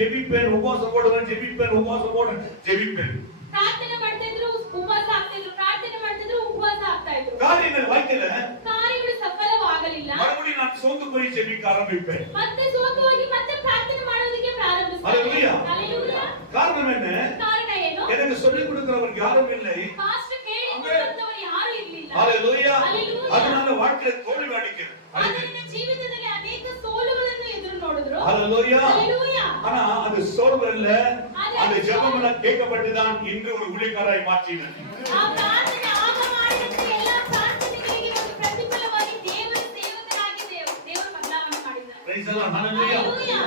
ஜெபிப்பேன், உபவாசம் போடுவேன், ஜெபிப்பேன். ಪ್ರಾರ್ಥನೆ ಮಾಡ್ತಾ ಇದ್ರು, ಉಪವಾಸ ಆಗ್ತಾ ಇದ್ರು, ಪ್ರಾರ್ಥನೆ ಮಾಡ್ತಾ ಇದ್ರು, ಉಪವಾಸ ಆಗ್ತಾ ಇದ್ರು. காரியங்கள் வாய்க்கல, ಕಾರ್ಯಗಳು ಸಫಲವಾಗಲಿಲ್ಲ. மறுபடியும் நான் சோர்ந்து போய் ஜெபிக்க ஆரம்பிப்பேன். ಮತ್ತೆ ಸೋತು ಹೋಗಿ ಮತ್ತೆ ಪ್ರಾರ್ಥನೆ ಮಾಡೋದಕ್ಕೆ ಪ್ರಾರಂಭಿಸ್ತಾರೆ. ஹalleluya. ஹalleluya. காரணம் என்ன? ಕಾರಣ ಏನು? எனக்கு சொல்லிக் கொடுக்கிறவர் யாரும் இல்லை. ಪಾಸ್ಟರ್ ಕೇಳಿಕೊಂಡವರು ಯಾರು ಇರಲಿಲ್ಲ. ஹalleluya. ஹalleluya. அதனால வாழ்க்கையில தோல்வி அடைக்கிறது. ಅದರಿಂದ ಜೀವಿತದಲ್ಲಿ ಅನೇಕ ಸೋಲುಗಳನ್ನು ಎದುರು ನೋಡಿದ್ರು. ஹalleluya. ஹalleluya. ஆனா அது சோர்வு இல்ல, அந்த ஜெபம் எல்லாம் கேட்கப்பட்டுதான் இன்று ஒரு ஊழியக்காரரை மாற்றினேன். ಆ ಪ್ರಾರ್ಥನೆ ಆಗ ಮಾಡಿದಂತೆ ಎಲ್ಲ ಪ್ರಾರ್ಥನೆಗಳಿಗೆ ಒಂದು ಪ್ರತಿಫಲವಾಗಿ ದೇವರ ಸೇವಕರಾಗಿ ದೇವರು ಬದಲಾವಣೆ ಮಾಡಿದ್ದಾರೆ. Praise the Lord. Hallelujah. Hallelujah.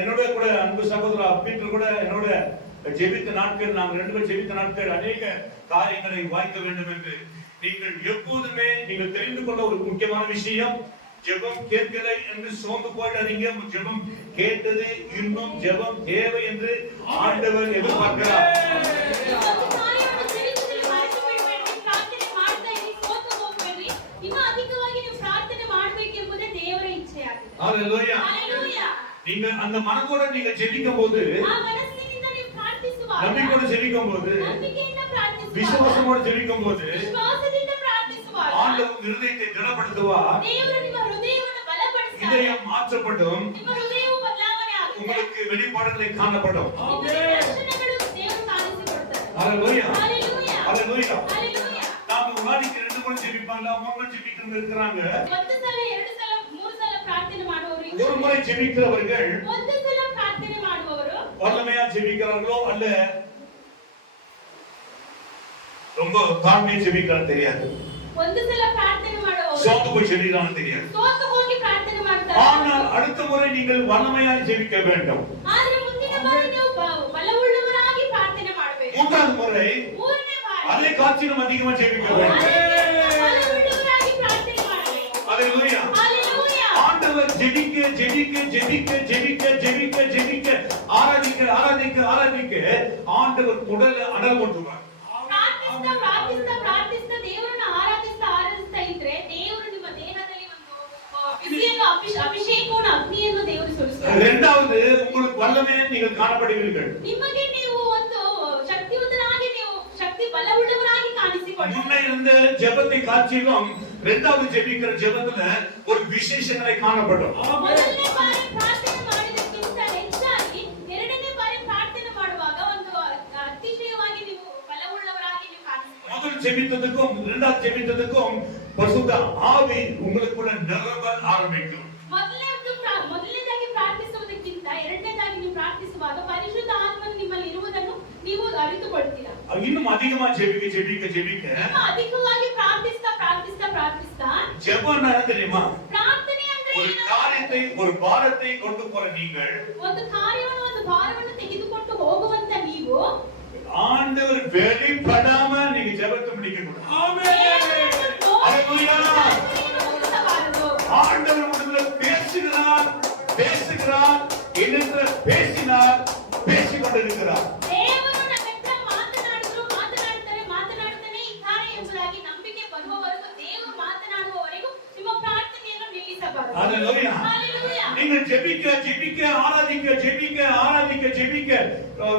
என்னோட கூட அன்பு சகோதரா பீட்டர் கூட என்னோட ஜெபித்த நாட்கள், நாங்கள் 2 பேரும் ஜெபித்த நாட்கள் அநேக காரியங்களை வாய்க்க வேண்டும் என்று நீங்கள் எப்போதுமே நீங்கள் தெரிந்து கொள்ள ஒரு முக்கியமான விஷயம், ஜெபம் கேட்கலை என்று சோர்ந்து போயிடாதீங்க. ஜெபம் கேட்டது, இன்னும் ஜெபம் தேவை என்று ஆண்டவர் எதிர்பார்க்கிறார். ಒಂದು ಕಾರ್ಯವನ್ನು ಜೀವಿತದಲ್ಲಿ ಮರೆತು ಬಿಡಬೇಡಿ. ಪ್ರಾರ್ಥನೆ ಮಾಡ್ತಾ ಇರಿ, ಸೋತು ಹೋಗಬೇಡಿ. ಇನ್ನೂ ಅಧಿಕವಾಗಿ ನೀವು ಪ್ರಾರ್ಥನೆ ಮಾಡಬೇಕೆಂಬುದೇ ದೇವರ ಇಚ್ಛೆಯಾಗಿದೆ. ஹalleluya. ஹalleluya. நீங்க அந்த மனதோட நீங்க ஜெபிக்கும்போது, ಆ ಮನಸ್ಸಿನಿಂದ ನೀವು ಪ್ರಾರ್ಥಿಸುವಾಗ, நம்பிக்கையோட ஜெபிக்கும்போது, ನಂಬಿಕೆಯಿಂದ ಪ್ರಾರ್ಥಿಸುವಾಗ, விசுவாசமோட ஜெபிக்கும்போது ವಿಶ್ವಾಸದಿಂದ ಪ್ರಾರ್ಥಿಸುವಾಗ ஆண்டவர் இருதயத்தை திடப்படுத்துவார். ದೇವರು ನಿಮ್ಮ ಹೃದಯವನ್ನು ಬಲಪಡಿಸುತ್ತಾರೆ. இதயம் மாற்றப்படும். ನಿಮ್ಮ ಹೃದಯವು ಬದಲಾವಣೆ ಆಗುತ್ತೆ. உங்களுக்கு வெளிப்பாடுகளை காணப்படும். ನಿಮಗೆ ದರ್ಶನಗಳು ದೇವರು ಕಾಣಿಸಿಕೊಡ್ತಾರೆ. ஹalleluya. ஹalleluya. ஹalleluya. ஹalleluya. நாம ஒரு நாளைக்கு 2 முறை ஜெபிப்பாங்க, 3 முறை ஜெபிக்கிறவங்க இருக்காங்க. ಒಂದು ಸಲ, 2 ಸಲ, 3 ಸಲ ಪ್ರಾರ್ಥನೆ ಮಾಡುವವರು ஒரு ಇದ್ದಾರೆ. முறை ஜெபிக்கிறவர்கள் ಒಂದು ಸಲ ಪ್ರಾರ್ಥನೆ ಮಾಡುವವರು வல்லமையா ஜெபிக்கிறார்களோ அல்ல ரொம்ப தாழ்மையா ஜெபிக்கிறான்னு தெரியாது. ಒಂದು ಸಲ ಪ್ರಾರ್ಥನೆ ಮಾಡುವವರು சோர்ந்து போய் ஜெபிக்கிறான்னு தெரியாது. ಸೋತು ಹೋಗಿ ಪ್ರಾರ್ಥನೆ ಮಾಡ್ತಾರೆ. ஆனால் அடுத்த முறை நீங்கள் வல்லமையா ஜெபிக்க வேண்டும். ಆದ್ರೆ ಮುಂದಿನ ಬಾರಿ ನೀವು ಬಲವುಳ್ಳವರಾಗಿ ಪ್ರಾರ್ಥನೆ ಮಾಡಬೇಕು. மூன்றாவது முறை ಮೂರನೇ ಬಾರಿ அதை காற்றிலும் அதிகமா ஜெபிக்க வேண்டும். ಬಲವುಳ್ಳವರಾಗಿ ಪ್ರಾರ್ಥನೆ ಮಾಡಬೇಕು. ஹalleluya. ஹalleluya. ஆண்டவர் ஜெபிக்க ஜெபிக்க ஜெபிக்க ஜெபிக்க ஜெபிக்க ஜெபிக்க ஆராதிக்க ஆராதிக்க ஆராதிக்க ஆண்டவர் உடல்ல அனல் கொண்டுவார். ಪ್ರಾರ್ಥಿಸ್ತಾ ಪ್ರಾರ್ಥಿಸ್ತಾ ಪ್ರಾರ್ಥಿಸ್ತಾ ದೇವರನ್ನು ಆರಾಧಿಸ್ತಾ ಆರಾಧಿಸ್ತಾ ಇದ್ರೆ ದೇವರು ನಿಮ್ಮ ದೇಹದಲ್ಲಿ ಒಂದು ಬಿಸಿಯನ್ನು ಅಭಿಷೇಕವನ್ನು ಅಗ್ನಿಯನ್ನು ದೇವರು ಸುರಿಸುತ್ತಾರೆ. இரண்டாவது உங்களுக்கு வல்லமையை நீங்கள் காணப்படுவீர்கள். ನಿಮಗೆ ನೀವು ಒಂದು ಶಕ್ತಿವಂತರಾಗಿ, ನೀವು ಶಕ್ತಿ ಬಲವುಳ್ಳವರಾಗಿ ಕಾಣಿಸಿಕೊಳ್ಳಿ. முன்ன இருந்த ஜெபத்தை காட்சியிலும் இரண்டாவது ஜெபிக்கிற ஜெபத்துல ஒரு விசேஷங்களை காணப்படும். ಮೊದಲನೇ ಬಾರಿ ಪ್ರಾರ್ಥನೆ ಮಾಡಿದಕ್ಕಿಂತ ಹೆಚ್ಚಾಗಿ ಎರಡನೇ ಬಾರಿ ಪ್ರಾರ್ಥನೆ ಮಾಡುವಾಗ ಒಂದು ಅತಿಶಯವಾಗಿ ನೀವು ಬಲವುಳ್ಳವರಾಗಿ ನೀವು ಕಾಣಿಸಿಕೊಳ್ಳಿ. முதல் ஜெபித்ததுக்கும் இரண்டாவது ஜெபித்ததுக்கும் பரிசுத்த ஆவி உங்களுக்குள்ள நிரம்ப ஆரம்பிக்கும். ಮೊದಲನೇದಾಗಿ ಪ್ರಾರ್ಥಿಸುವುದಕ್ಕಿಂತ ಎರಡನೇದಾಗಿ ನೀವು ಪ್ರಾರ್ಥಿಸುವಾಗ ಪರಿಶುದ್ಧ ಆತ್ಮನು ನಿಮ್ಮಲ್ಲಿ ಇರುವುದನ್ನು ನೀವು ಅರಿತುಕೊಳ್ತೀರಾ. இன்னும் அதிகமா ஜெபிக்க ஜெபிக்க ஜெபிக்க ಇನ್ನು ಅಧಿಕವಾಗಿ ಪ್ರಾರ್ಥಿಸ್ತಾ ಪ್ರಾರ್ಥಿಸ್ತಾ ಪ್ರಾರ್ಥಿಸ್ತಾ ஜெபம் என்ன தெரியுமா? ಪ್ರಾರ್ಥನೆ ಅಂದ್ರೆ ஒரு ಏನು? காரியத்தை, ஒரு பாரத்தை கொண்டு போற நீங்கள் ಒಂದು ಕಾರ್ಯವನ್ನು, ಒಂದು ಭಾರವನ್ನು ತೆಗೆದುಕೊಂಡು ಹೋಗುವಂತ ನೀವು ஆண்டவர் வெளிப்படாம நீங்க ஜெபத்தை முடிக்க கூடாது. ஹalleluya. ஆண்டவர் உங்களை பேசுகிறார் பேசுகிறார் என்று பேசினார், பேசிக் கொண்டிருக்கிறார். ದೇವರು ನಮ್ಮ ಹತ್ರ ಮಾತನಾಡಿದ್ರು, ಮಾತನಾಡ್ತಾರೆ, ಮಾತನಾಡ್ತಾನೆ ಇದ್ದಾರೆ ಎಂಬುದಾಗಿ ನಂಬಿಕೆ ಬರುವವರೆಗೂ, ದೇವರು ಮಾತನಾಡುವವರೆಗೂ ನಿಮ್ಮ ಪ್ರಾರ್ಥನೆಯನ್ನು ನಿಲ್ಲಿಸಬಾರದು. ஹalleluya. ஹalleluya. நீங்கள் ஜெபிக்க ஜெபிக்க ஆராதிக்க ஜெபிக்க ஆராதிக்க ஜெபிக்க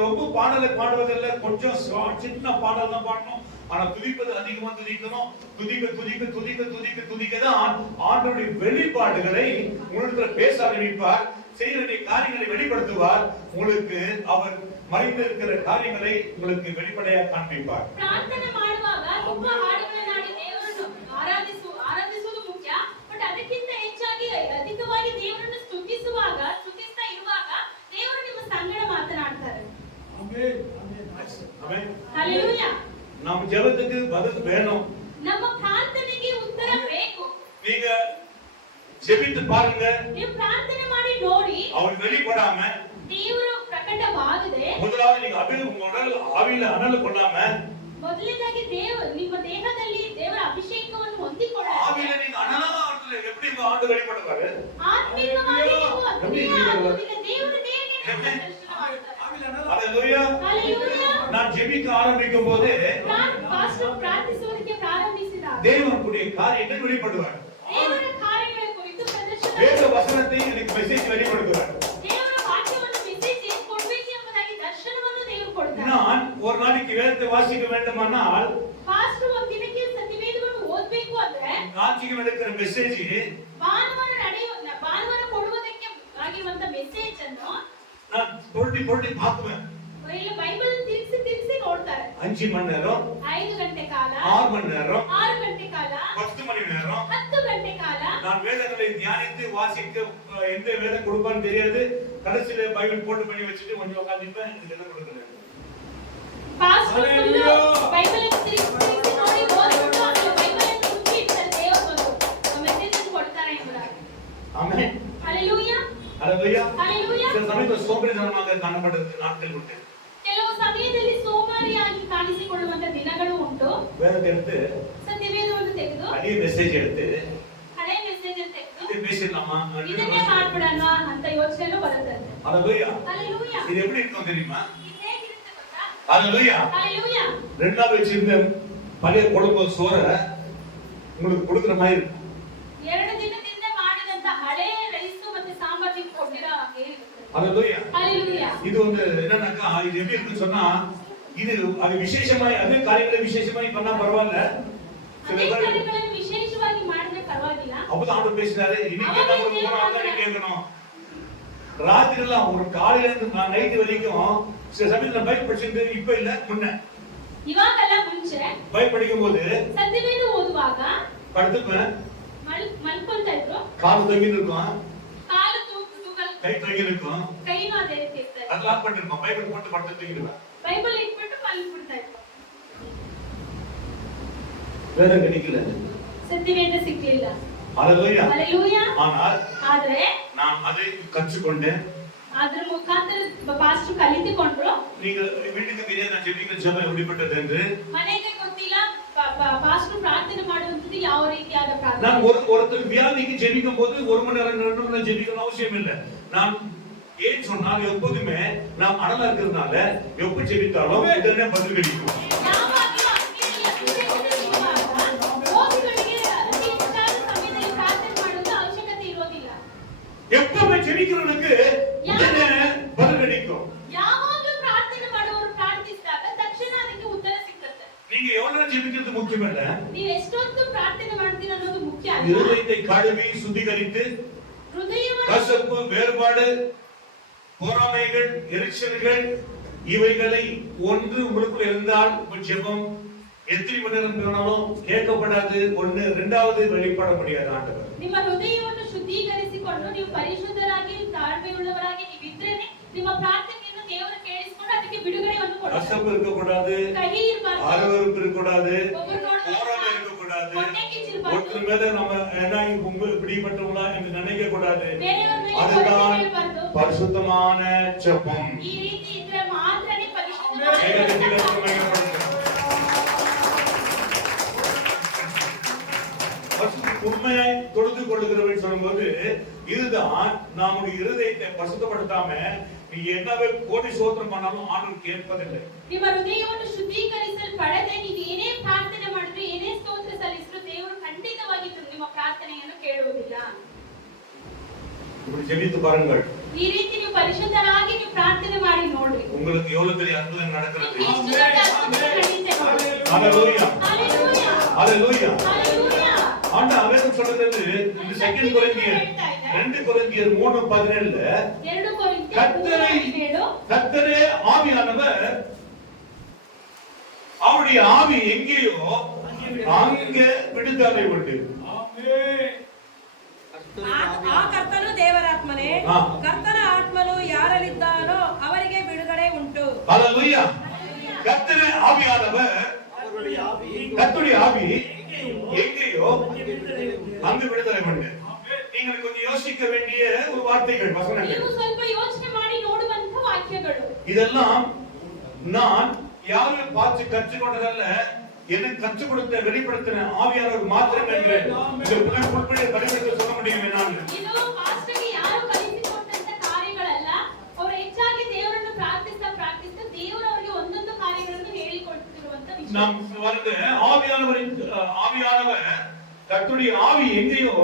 ரொம்ப பாடலை பாடுவதில்லை, கொஞ்சம் சின்ன பாடல் தான் பாடணும். ஆனா துதிப்பது அதிகமா துதிக்கணும். துதிக்க துதிக்க துதிக்க துதிக்க துதிக்க தான் ஆண்டவருடைய வெளிப்பாடுகளை உங்களுக்கு பேச ஆரம்பிப்பார். செய்ய வேண்டிய காரியங்களை வெளிப்படுத்துவார். உங்களுக்கு அவர் மறைந்திருக்கிற காரியங்களை உங்களுக்கு வெளிப்படையாக காண்பிப்பார். ಪ್ರಾರ್ಥನೆ ಮಾಡುವಾಗ ತುಂಬಾ ಹಾಡುಗಳನ್ನು ಹಾಡಿ ದೇವರನ್ನು ಆರಾಧಿಸುವುದು ಮುಖ್ಯ. ಬಟ್ ಅದಕ್ಕಿಂತ ಹೆಚ್ಚಾಗಿ ಅಧಿಕವಾಗಿ ದೇವರನ್ನು ಸ್ತುತಿಸ್ತಾ ಇರುವಾಗ ದೇವರು ನಿಮ್ಮ ಸಂಗಡ ಮಾತನಾಡ್ತಾರೆ. ಆಮೆನ್. ಹಲ್ಲೆಲೂಯಾ. நம்ம ஜெபத்துக்கு பதில் வேணும். ನಮ್ಮ ಪ್ರಾರ್ಥನೆಗೆ ಉತ್ತರ ಬೇಕು. நீங்க ஜெபித்து பாருங்க. ನೀವು ಪ್ರಾರ್ಥನೆ ಮಾಡಿ ನೋಡಿ. அவர் வெளிப்படாம ದೇವರು ಪ್ರಕಟವಾಗದೆ முதலாவது நீங்க உடல் ஆவியில அனல் கொள்ளாம ಮೊದಲನೇದಾಗಿ ನಿಮ್ಮ ದೇಹದಲ್ಲಿ ದೇವರ ಅಭಿಷೇಕವನ್ನು ಹೊಂದಿಕೊಳ್ಳಿ. ஆவியில நீங்க அனலா எப்படி ஆண்டு வெளிப்படுவாரு? ಆತ್ಮಿಕವಾಗಿ ನೀವು ಅಗ್ನಿಯಾಗುವುದಿಲ್ಲ. ದೇವರು ಹೇಗೆ ದರ್ಶನವಾಗುತ್ತಾರೆ? ஹalleluya. ஹalleluya. நான் ஜெபிக்க ஆரம்பிக்கும் போது பாஸ்டர் ಪ್ರಾರ್ಥಿಸುವುದಕ್ಕೆ ಪ್ರಾರಂಭಿಸಿದಾಗ தேவனுடைய காரியத்தை வெளிப்படுவார். ದೇವರ ಕಾರ್ಯಗಳ ಕುರಿತು ಪ್ರದರ್ಶನ வேத வசனத்தை எனக்கு மெசேஜ் வெளிப்படுத்துவார். ದೇವರ ವಾಕ್ಯವನ್ನು ಮೆಸೇಜ್ ಕೊಡಬೇಕು ಎಂಬುದಾಗಿ ದರ್ಶನವನ್ನು ದೇವರು ಕೊಡ್ತಾರೆ. நான் ஒரு நாளைக்கு வேதத்தை வாசிக்க வேண்டுமானால் ಪಾಸ್ಟರ್ ಒಂದು ದಿನಕ್ಕೆ ಸತ್ಯವೇದವನ್ನು ಓದಬೇಕು ಅಂದ್ರೆ ஞாயிற்றுக்கிழமை எடுக்கிற மெசேஜ் ಭಾನುವಾರ ಕೊಡುವುದಕ್ಕೆ ಆಗಿರುವಂತ ಮೆಸೇಜ್ ಅನ್ನು நான் பொருட்டி பார்க்குவேன். ಇಲ್ಲ ಬೈಬಲ್ ತಿರುಗಿಸಿ ನೋಡ್ತಾರೆ. 5 மணி நேரம் 5 ಗಂಟೆ ಕಾಲ 6 மணி நேரம் 6 ಗಂಟೆ ಕಾಲ 10 மணி நேரம் 10 ಗಂಟೆ ಕಾಲ நான் வேதங்களை தியானித்து வாசிக்க எந்த வேதம் கொடுப்பான்னு தெரியாது. கடைசியில பைபிள் போட்டு பண்ணி வச்சுட்டு கொஞ்சம் உட்கார்ந்துப்பேன். இதுக்கு என்ன கொடுக்கணும்? ಪಾಸ್ಟರ್ ಬೈಬಲ್ ತಿರುಗಿಸಿ ನೋಡಿ ಓದ್ಬಿಟ್ಟು ಆಮೇಲೆ ಬೈಬಲ್ ಅನ್ನು ಮುಚ್ಚಿ ಇಡ್ತಾರೆ. ದೇವರು ಮೆಸೇಜ್ ಅನ್ನು ಕೊಡ್ತಾರೆ ಎಂಬುದಾಗಿ. ஆமென். ஹalleluya. ஹalleluya. ஹalleluya. சில சமயத்துல சோம்பேறித்தனமாக காணப்படுறது நாட்கள் உண்டு. ಕೆಲವು ಸಮಯದಲ್ಲಿ ಸೋಮಾರಿಯಾಗಿ ಕಾಣಿಸಿಕೊಳ್ಳುವಂತ ದಿನಗಳು ಉಂಟು. வேதத்தை எடுத்து ಸತ್ಯವೇದವನ್ನು ತೆಗೆದು அதே மெசேஜ் எடுத்து ಹಳೆ ಮೆಸೇಜ್ ಅನ್ನು ತೆಗೆದು இது பேசிடலாமா? ಇದನ್ನೇ ಮಾಡ್ಬಿಡೋಣ ಅಂತ ಯೋಚನೆನೂ ಬರುತ್ತೆ. ஹalleluya. ஹalleluya. இது எப்படி இருக்கும் தெரியுமா? ಇದು ಹೇಗಿರುತ್ತೆ ಗೊತ್ತಾ? ஹalleluya. ஹalleluya. ரெண்டாவது வச்சிருந்த பழைய குழம்பு சோற உங்களுக்கு கொடுக்கிற மாதிரி இருக்கும். 2 ದಿನದಿಂದ ಮಾಡಿದಂತ ಹಳೆ ರೈಸ್ ಮತ್ತೆ ಸಾಂಬಾರ್ ನೀವು ಕೊಟ್ಟಿರೋ ಹಾಗೆ ಇರುತ್ತೆ. ஹalleluya. ஹalleluya. இது வந்து என்னன்னாக்கா இது எப்படி இருக்குன்னு சொன்னா இது அது விசேஷமாய் அதே காரியங்களை விசேஷமாய் பண்ணா பரவாயில்ல. சில ಅದೇ பேர் ಕಾರ್ಯಗಳನ್ನು ವಿಶೇಷವಾಗಿ ಮಾಡಿದ್ರೆ ಪರವಾಗಿಲ್ಲ. அப்பதான் ஆண்டவர் பேசினாரு இன்னைக்கு என்ன பண்ணுவோம் கேட்கணும். ராத்திரி எல்லாம் ஒரு காலையில இருந்து நான் நைட் வரைக்கும் சில சமயத்துல பைக் படிச்சுட்டு இப்ப இல்ல முன்ன ಇವಾಗೆಲ್ಲ ಮುಂಚೆ பைக் படிக்கும் போது ಸತ್ಯವೇದ ಓದುವಾಗ படுத்துப்பேன். ಮಲ್ಕೊಂತ ಇದ್ರು. கால் தொங்கிட்டு இருக்கும், ಕಾಲು ತೂಗಲ್ கை தொங்கி இருக்கும். ಕೈನೂ ಅದೇ ರೀತಿ ಇರ್ತದೆ. அது லாக் பண்ணிருக்கோம். பைபிள் போட்டு படுத்து தூங்கிடுவேன். ಬೈಬಲ್ ಇಟ್ಬಿಟ್ಟು ಮಲ್ಕೊಳ್ತಾ ಇದ್ರು. வேதம் கிடைக்கல. ಸತ್ಯವೇದ ಸಿಕ್ಲಿಲ್ಲ. ஹalleluya. ஹalleluya. ஆனால் ಆದ್ರೆ நான் அதை கற்றுக்கொண்டேன். ಅದ್ರ ಮುಖಾಂತರ ಪಾಸ್ಟರ್ ಕಲಿತುಕೊಂಡ್ರು. நீங்க வீட்டுக்கு தெரியாத நான் ஜெபிக்கிற ஜெபம் எப்படிப்பட்டது என்று ಮನೆಗೆ ಗೊತ್ತಿಲ್ಲ ಪಾಸ್ಟರ್ ಪ್ರಾರ್ಥನೆ ಮಾಡುವಂತದ್ದು ಯಾವ ರೀತಿಯಾದ ಪ್ರಾರ್ಥನೆ. நான் ஒருத்தர் வியாதிக்கு ஜெபிக்கும் போது 1 மணி நேரம் 2 மணி நேரம் ஜெபிக்கணும் அவசியம் இல்லை. நான் ஏன் சொன்னால் எப்போதுமே நாம் அனலா இருக்கிறதுனால எப்ப ஜெபித்தாலும் உடனே பதில் கிடைக்கும். ಯಾವಾಗಲೂ ಅಗ್ನಿಯಲ್ಲಿ ಅಭಿಷೇಕದಲ್ಲಿರುವಾಗ ರೋಗಿಗಳಿಗೆ ಅತಿ ಹೆಚ್ಚಾದ ಸಮಯದಲ್ಲಿ ಪ್ರಾರ್ಥನೆ ಮಾಡುವ ಅವಶ್ಯಕತೆ ಇರೋದಿಲ್ಲ. எப்பவுமே ஜெபிக்கிறவனுக்கு உடனே பதில் கிடைக்கும். ಯಾವಾಗಲೂ ಪ್ರಾರ್ಥನೆ ಮಾಡುವವರು ಪ್ರಾರ್ಥಿಸಿದಾಗ ತಕ್ಷಣ ಅದಕ್ಕೆ ಉತ್ತರ ಸಿಗುತ್ತೆ. நீங்க எவ்வளவு ஜெபிக்கிறது முக்கியம் இல்ல. ನೀವು ಎಷ್ಟೊತ್ತು ಪ್ರಾರ್ಥನೆ ಮಾಡ್ತೀರ ಅನ್ನೋದು ಮುಖ್ಯ ಅಲ್ಲ. இருதயத்தை கழுவி சுத்திகரித்து ಹೃದಯವನ್ನು கசப்பு வேறுபாடு பொறாமைகள் எரிச்சல்கள் இவைகளை ஒன்று உங்களுக்குள்ள இருந்தால் ஜெபம் எத்தனை மணி நேரம் வேணாலும் கேட்கப்படாது. ஒண்ணு ரெண்டாவது வெளிப்பட முடியாது ஆண்டவர். ನಿಮ್ಮ ಹೃದಯವನ್ನು ಶುದ್ಧೀಕರಿಸಿಕೊಂಡು ನೀವು ಪರಿಶುದ್ಧರಾಗಿ ತಾಳ್ಮೆಯುಳ್ಳವರಾಗಿ ನೀವಿದ್ರೇನೆ ನಿಮ್ಮ ಪ್ರಾರ್ಥನೆಯನ್ನು ದೇವರು ಕೇಳಿಸಿಕೊಂಡು ಅದಕ್ಕೆ ಬಿಡುಗಡೆಯನ್ನು ಕೊಡ್ತಾರೆ. கசப்பு இருக்க கூடாது, ಕಹಿ ಇರಬಾರದು, அருவருப்பு இருக்க கூடாது, ಒಬ್ಬರನ್ನೊಬ್ಬರು பொறாமை இருக்க கூடாது, ಹೊಟ್ಟೆ ಕಿಚ್ಚಿರಬಾರದು, ஒருத்தர் மேல நம்ம என்ன இப்படிப்பட்டவங்களா என்று நினைக்க கூடாது. ಬೇರೆಯವರ ಮೇಲೆ அதுதான் ಹೊಟ್ಟೆ ಇರಬಾರದು. பரிசுத்தமான ஜெபம். ಈ ರೀತಿ ಇದ್ರೆ ಮಾತ್ರನೇ ಪರಿಶುದ್ಧವಾದ உண்மையை தொழுது கொள்ளுகிறவன் சொல்லும்போது இதுதான் நம்முடைய இருதயத்தை பரிசுத்தப்படுத்தாம நீ என்னவே கோடி சோத்திரம் பண்ணாலும் ஆண்டவர் கேட்பதில்லை. ನಿಮ್ಮ ಹೃದಯವನ್ನು ಶುದ್ಧೀಕರಿಸಲ್ಪಡದೆ ನೀವು ಏನೇ ಪ್ರಾರ್ಥನೆ ಮಾಡಿದ್ರು ಏನೇ ಸ್ತೋತ್ರ ಸಲ್ಲಿಸಿದ್ರು ದೇವರು ಖಂಡಿತವಾಗಿ ನಿಮ್ಮ ಪ್ರಾರ್ಥನೆಯನ್ನು ಕೇಳುವುದಿಲ್ಲ. இப்படி ஜெபித்து பாருங்கள். ಈ ರೀತಿ ನೀವು ಪರಿಶುದ್ಧರಾಗಿ ನೀವು ಪ್ರಾರ್ಥನೆ ಮಾಡಿ ನೋಡ್ರಿ. உங்களுக்கு எவ்வளவு பெரிய அற்புதம் நடக்கிறது. ಎಷ್ಟು ದೊಡ್ಡ ಅದ್ಭುತ ನಡೀತದೆ. ஹalleluya. ஹalleluya. ஹalleluya. ஹalleluya. ஆண்டவர் வேதம் சொல்றது இந்த 2 கொரிந்தியர் 3:17ல 2 கொரிந்தியர் கர்த்தரே ஆவியானவர் அவருடைய ஆவி எங்கேயோ அங்கே விடுதலை உண்டு. ಆ ಕರ್ತನು ದೇವರಾತ್ಮನೇ, ಹಾ. ಕರ್ತನ ಆತ್ಮನು ಯಾರಲ್ಲಿದ್ದಾನೋ ಅವರಿಗೆ ಬಿಡುಗಡೆ ಉಂಟು. ஹalleluya. கர்த்தரே ஆவியானவர் கர்த்தருடைய ஆவி எங்கேயோ அங்கு விடுதலை உண்டு. நீங்கள் கொஞ்சம் யோசிக்க வேண்டிய ஒரு வார்த்தைகள், வசனங்கள். ನೀವು ಸ್ವಲ್ಪ ಯೋಚನೆ ಮಾಡಿ ನೋಡುವಂತ ವಾಕ್ಯಗಳು. இதெல்லாம் நான் யாரும் பார்த்து கற்றுக்கொண்டதல்ல, எனக்கு கற்றுக் கொடுத்த வெளிப்படுத்தின ஆவியானவர் மாத்திரம் என்று இந்த உள்பட பரிசுத்த சொல்ல முடியும். நான் ಇದು ಪಾಸ್ಟರ್ಗೆ ಯಾರು ಕಲಿಸಿಕೊಟ್ಟಂತ ಕಾರ್ಯಗಳಲ್ಲ, ಅವರು ಹೆಚ್ಚಾಗಿ ದೇವರನ್ನು ಪ್ರಾರ್ಥಿಸ್ತಾ ದೇವರು ಅವರಿಗೆ ಒಂದೊಂದು ಕಾರ್ಯಗಳನ್ನು ಹೇಳಿಕೊಟ್ಟಿರುವಂತ ವಿಷಯ. நாம் வந்து ஆவியானவர் கர்த்தருடைய ஆவி எங்கேயோ,